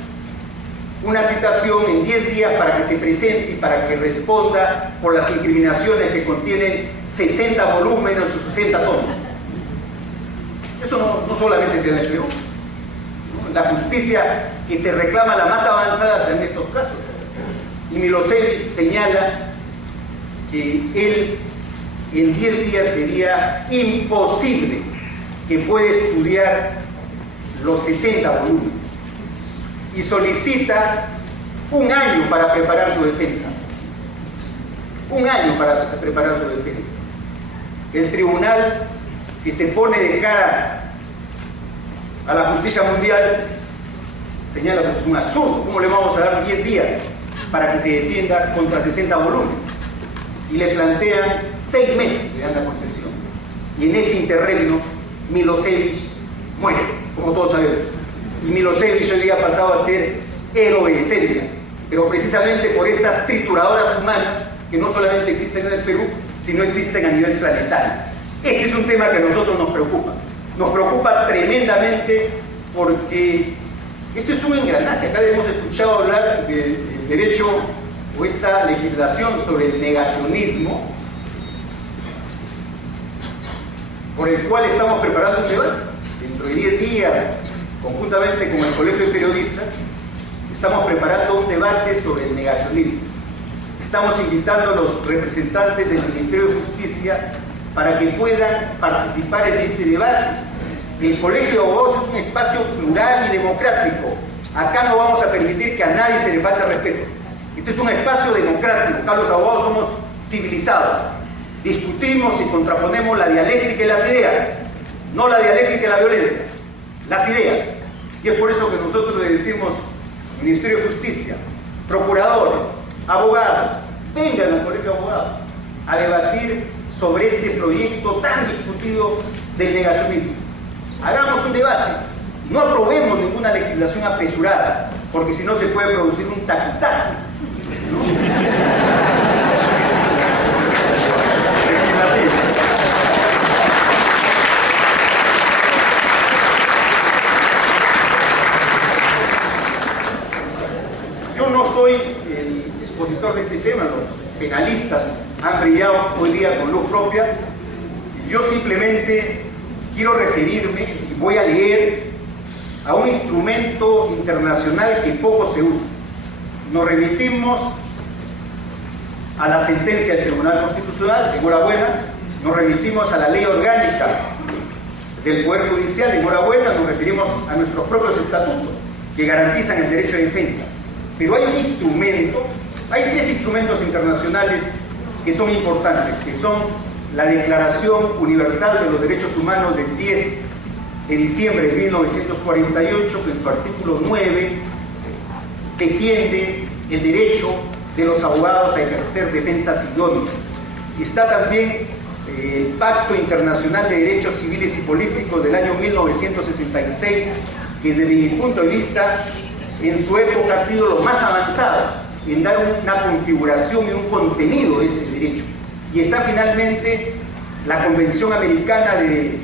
una citación en 10 días para que se presente y para que responda por las incriminaciones que contienen 60 volúmenes o 60 tomos. Eso no solamente se da en el Perú. La justicia que se reclama la más avanzada se da en estos casos. Y Milosevic señala que él en 10 días sería imposible que pueda estudiar los 60 volúmenes y solicita un año para preparar su defensa. Un año para preparar su defensa. El tribunal que se pone de cara a la justicia mundial señala que es un absurdo. ¿Cómo le vamos a dar 10 días para que se defienda contra 60 volúmenes? Y le plantean 6 meses, le dan la concesión. Y en ese interregno, Milosevic muere, como todos sabemos. Y Milosevic hoy día ha pasado a ser héroe de Serbia, pero precisamente por estas trituradoras humanas que no solamente existen en el Perú, sino existen a nivel planetario. Este es un tema que a nosotros nos preocupa. Nos preocupa tremendamente porque esto es un engranaje. Acá hemos escuchado hablar del derecho o esta legislación sobre el negacionismo, por el cual estamos preparando un debate. Dentro de 10 días, conjuntamente con el Colegio de Periodistas, estamos preparando un debate sobre el negacionismo. Estamos invitando a los representantes del Ministerio de Justicia para que puedan participar en este debate. El Colegio de Abogados es un espacio plural y democrático. Acá no vamos a permitir que a nadie se le falte respeto. Este es un espacio democrático. Acá los abogados somos civilizados. Discutimos y contraponemos la dialéctica y las ideas, no la dialéctica y la violencia, las ideas. Y es por eso que nosotros le decimos, Ministerio de Justicia, procuradores, abogados, vengan al Colegio de Abogados a debatir sobre este proyecto tan discutido del negacionismo. Hagamos un debate, no aprobemos ninguna legislación apresurada, porque si no se puede producir un tacu-tacu, ¿no? Yo no soy el expositor de este tema, los penalistas han brillado hoy día con luz propia. Yo simplemente quiero referirme y voy a leer a un instrumento internacional que poco se usa. Nos remitimos a la sentencia del Tribunal Constitucional, enhorabuena. Nos remitimos a la ley orgánica del Poder Judicial, enhorabuena. Nos referimos a nuestros propios estatutos que garantizan el derecho de defensa. Pero hay un instrumento, hay 3 instrumentos internacionales que son importantes, que son la Declaración Universal de los Derechos Humanos del 10 de diciembre de 1948, que en su artículo 9 defiende el derecho de los abogados a ejercer defensas idóneas. Y está también el Pacto Internacional de Derechos Civiles y Políticos del año 1966, que desde mi punto de vista, en su época ha sido lo más avanzado en dar una configuración y un contenido de este derecho. Y está finalmente la Convención Americana de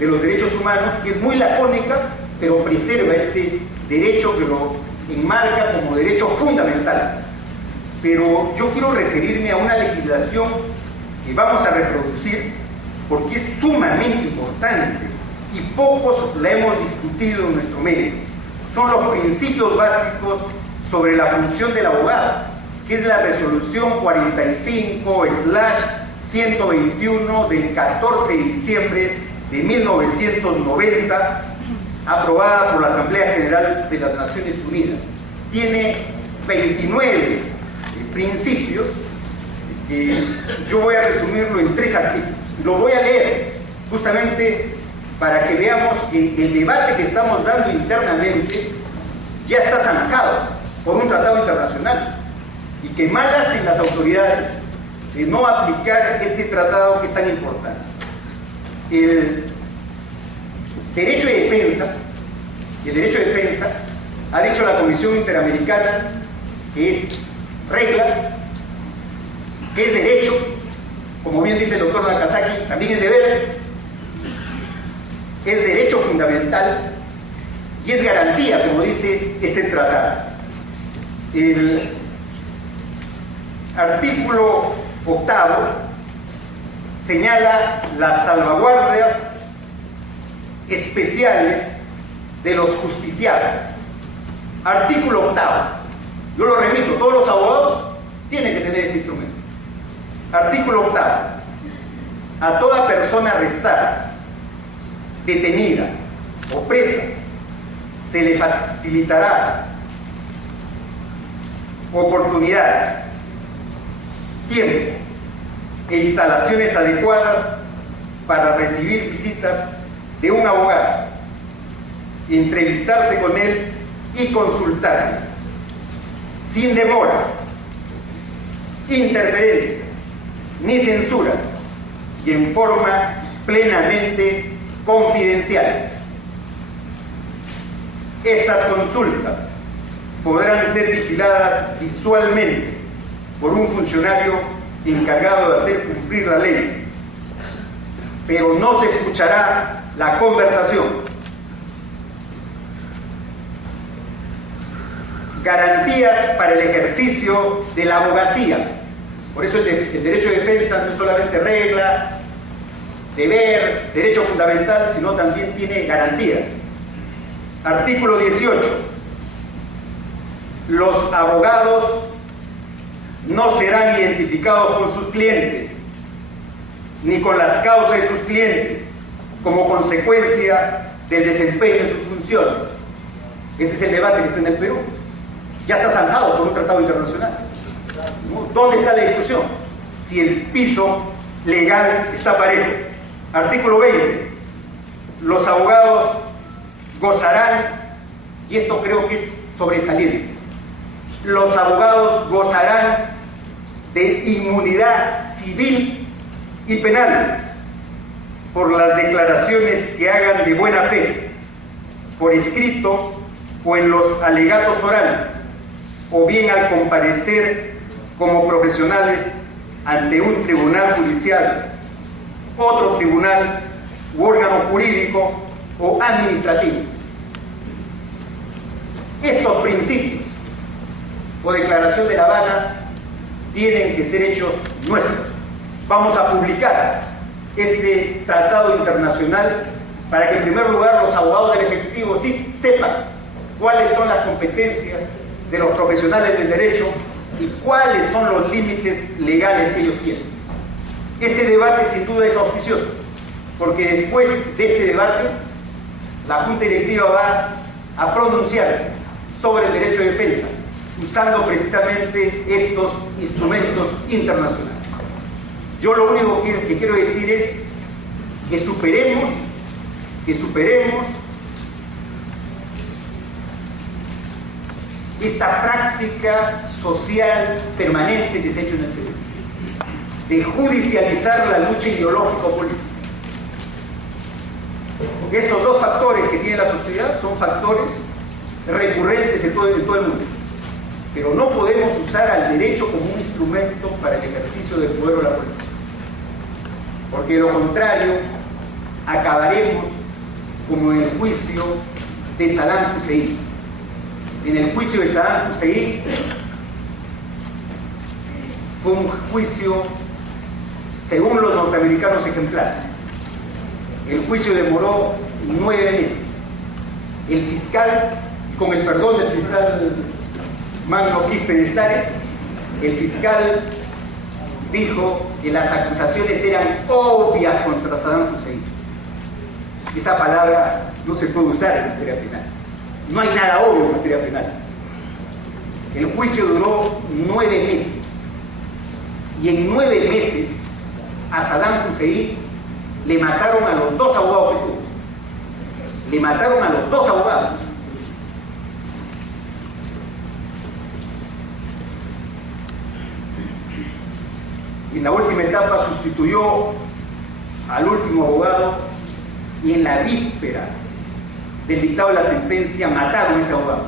los Derechos Humanos, que es muy lacónica, pero preserva este derecho que lo enmarca como derecho fundamental. Pero yo quiero referirme a una legislación que vamos a reproducir porque es sumamente importante y pocos la hemos discutido en nuestro medio. Son los principios básicos sobre la función del abogado, que es la resolución 45/121 del 14 de diciembre de 1990, aprobada por la Asamblea General de las Naciones Unidas. Tiene 29 principios, que yo voy a resumirlo en 3 artículos. Lo voy a leer justamente para que veamos que el debate que estamos dando internamente ya está zanjado por un tratado internacional y que mal hacen las autoridades de no aplicar este tratado que es tan importante. El derecho de defensa, ha dicho la Comisión Interamericana que es regla, que es derecho, como bien dice el doctor Nakazaki, también es deber, es derecho fundamental y es garantía, como dice este tratado. El artículo 8º señala las salvaguardias especiales de los justiciables. Artículo 8º, yo lo repito, todos los abogados tienen que tener ese instrumento. Artículo 8º, A toda persona arrestada, detenida o presa, se le facilitará oportunidades, tiempo e instalaciones adecuadas para recibir visitas de un abogado, entrevistarse con él y consultarle, sin demora, interferencias ni censura y en forma plenamente confidencial. Estas consultas podrán ser vigiladas visualmente por un funcionario encargado de hacer cumplir la ley, pero no se escuchará la conversación. Garantías para el ejercicio de la abogacía. Por eso el derecho de defensa no es solamente regla, deber, derecho fundamental, sino también tiene garantías. Artículo 18. Los abogados no serán identificados con sus clientes, ni con las causas de sus clientes, como consecuencia del desempeño de sus funciones. Ese es el debate que está en el Perú. Ya está zanjado por un tratado internacional. ¿Dónde está la discusión? Si el piso legal está parejo. Artículo 20. Los abogados gozarán, y esto creo que es sobresaliente, los abogados gozarán de inmunidad civil y penal por las declaraciones que hagan de buena fe, por escrito o en los alegatos orales, o bien al comparecer como profesionales ante un tribunal judicial, otro tribunal u órgano jurídico o administrativo. Estos principios o declaración de La Habana tienen que ser hechos nuestros. Vamos a publicar este tratado internacional para que en primer lugar los abogados del Ejecutivo sí sepan cuáles son las competencias de los profesionales del derecho y cuáles son los límites legales que ellos tienen. Este debate sin duda es auspicioso, porque después de este debate la Junta Directiva va a pronunciarse sobre el derecho de defensa, usando precisamente estos instrumentos internacionales. Yo lo único que quiero decir es que superemos esta práctica social permanente que se ha hecho en el Perú, de judicializar la lucha ideológico-política. Estos dos factores que tiene la sociedad son factores recurrentes en todo el mundo, pero no podemos usar al derecho como un instrumento para el ejercicio del poder o la política, porque de lo contrario acabaremos como en el juicio de Saddam Hussein. En el juicio de Saddam Hussein fue un juicio, según los norteamericanos, ejemplar. El juicio demoró 9 meses. El fiscal, con el perdón del fiscal Magno Quispe Estares, el fiscal dijo que las acusaciones eran obvias contra Saddam Hussein. Esa palabra no se puede usar en materia penal. No hay nada obvio en materia penal. El juicio duró 9 meses. Y en 9 meses a Saddam Hussein le mataron a los 2 abogados que tuvo. Le mataron a los 2 abogados. En la última etapa sustituyó al último abogado y en la víspera del dictado de la sentencia mataron a ese abogado.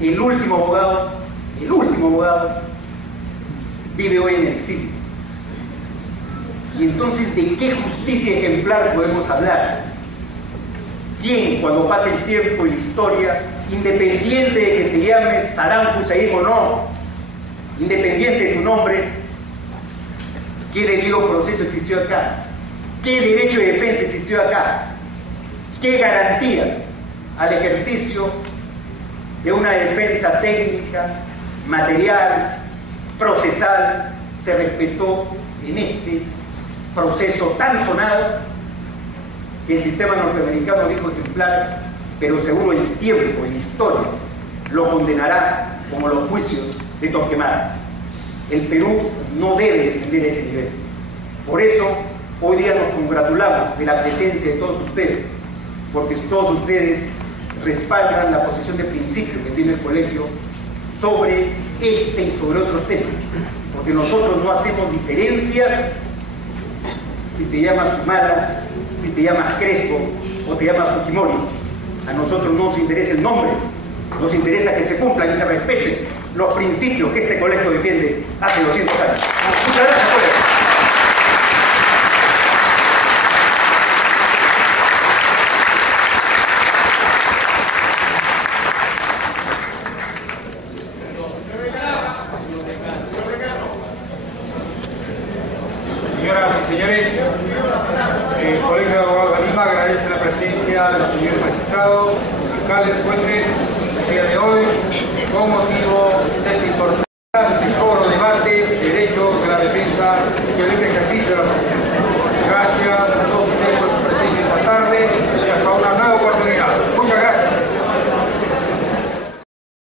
El último abogado vive hoy en el exilio. Y entonces, ¿de qué justicia ejemplar podemos hablar? ¿Quién, cuando pase el tiempo y la historia, independiente de que te llames Saddam Hussein o no, independiente de tu nombre, qué debido proceso existió acá, qué derecho de defensa existió acá, qué garantías al ejercicio de una defensa técnica, material, procesal, se respetó en este proceso tan sonado que el sistema norteamericano dijo ejemplar, pero seguro el tiempo, la historia, lo condenará como los juicios de Torquemada. El Perú no debe descender a ese nivel. Por eso, hoy día nos congratulamos de la presencia de todos ustedes, porque todos ustedes respaldan la posición de principio que tiene el colegio sobre este y sobre otros temas, porque nosotros no hacemos diferencias si te llamas Humala, si te llamas Crespo o te llamas Fujimori. A nosotros no nos interesa el nombre, nos interesa que se cumplan y se respeten los principios que este colegio defiende hace 200 años. Muchas gracias, colegio. Señoras y señores, el Colegio de Abogados de Lima agradece la presencia de los señores magistrados, alcaldes, jueces, el día de hoy, con motivo de esta importante foro debate, derecho de la defensa y el libre ejercicio de la sociedad. Gracias a todos.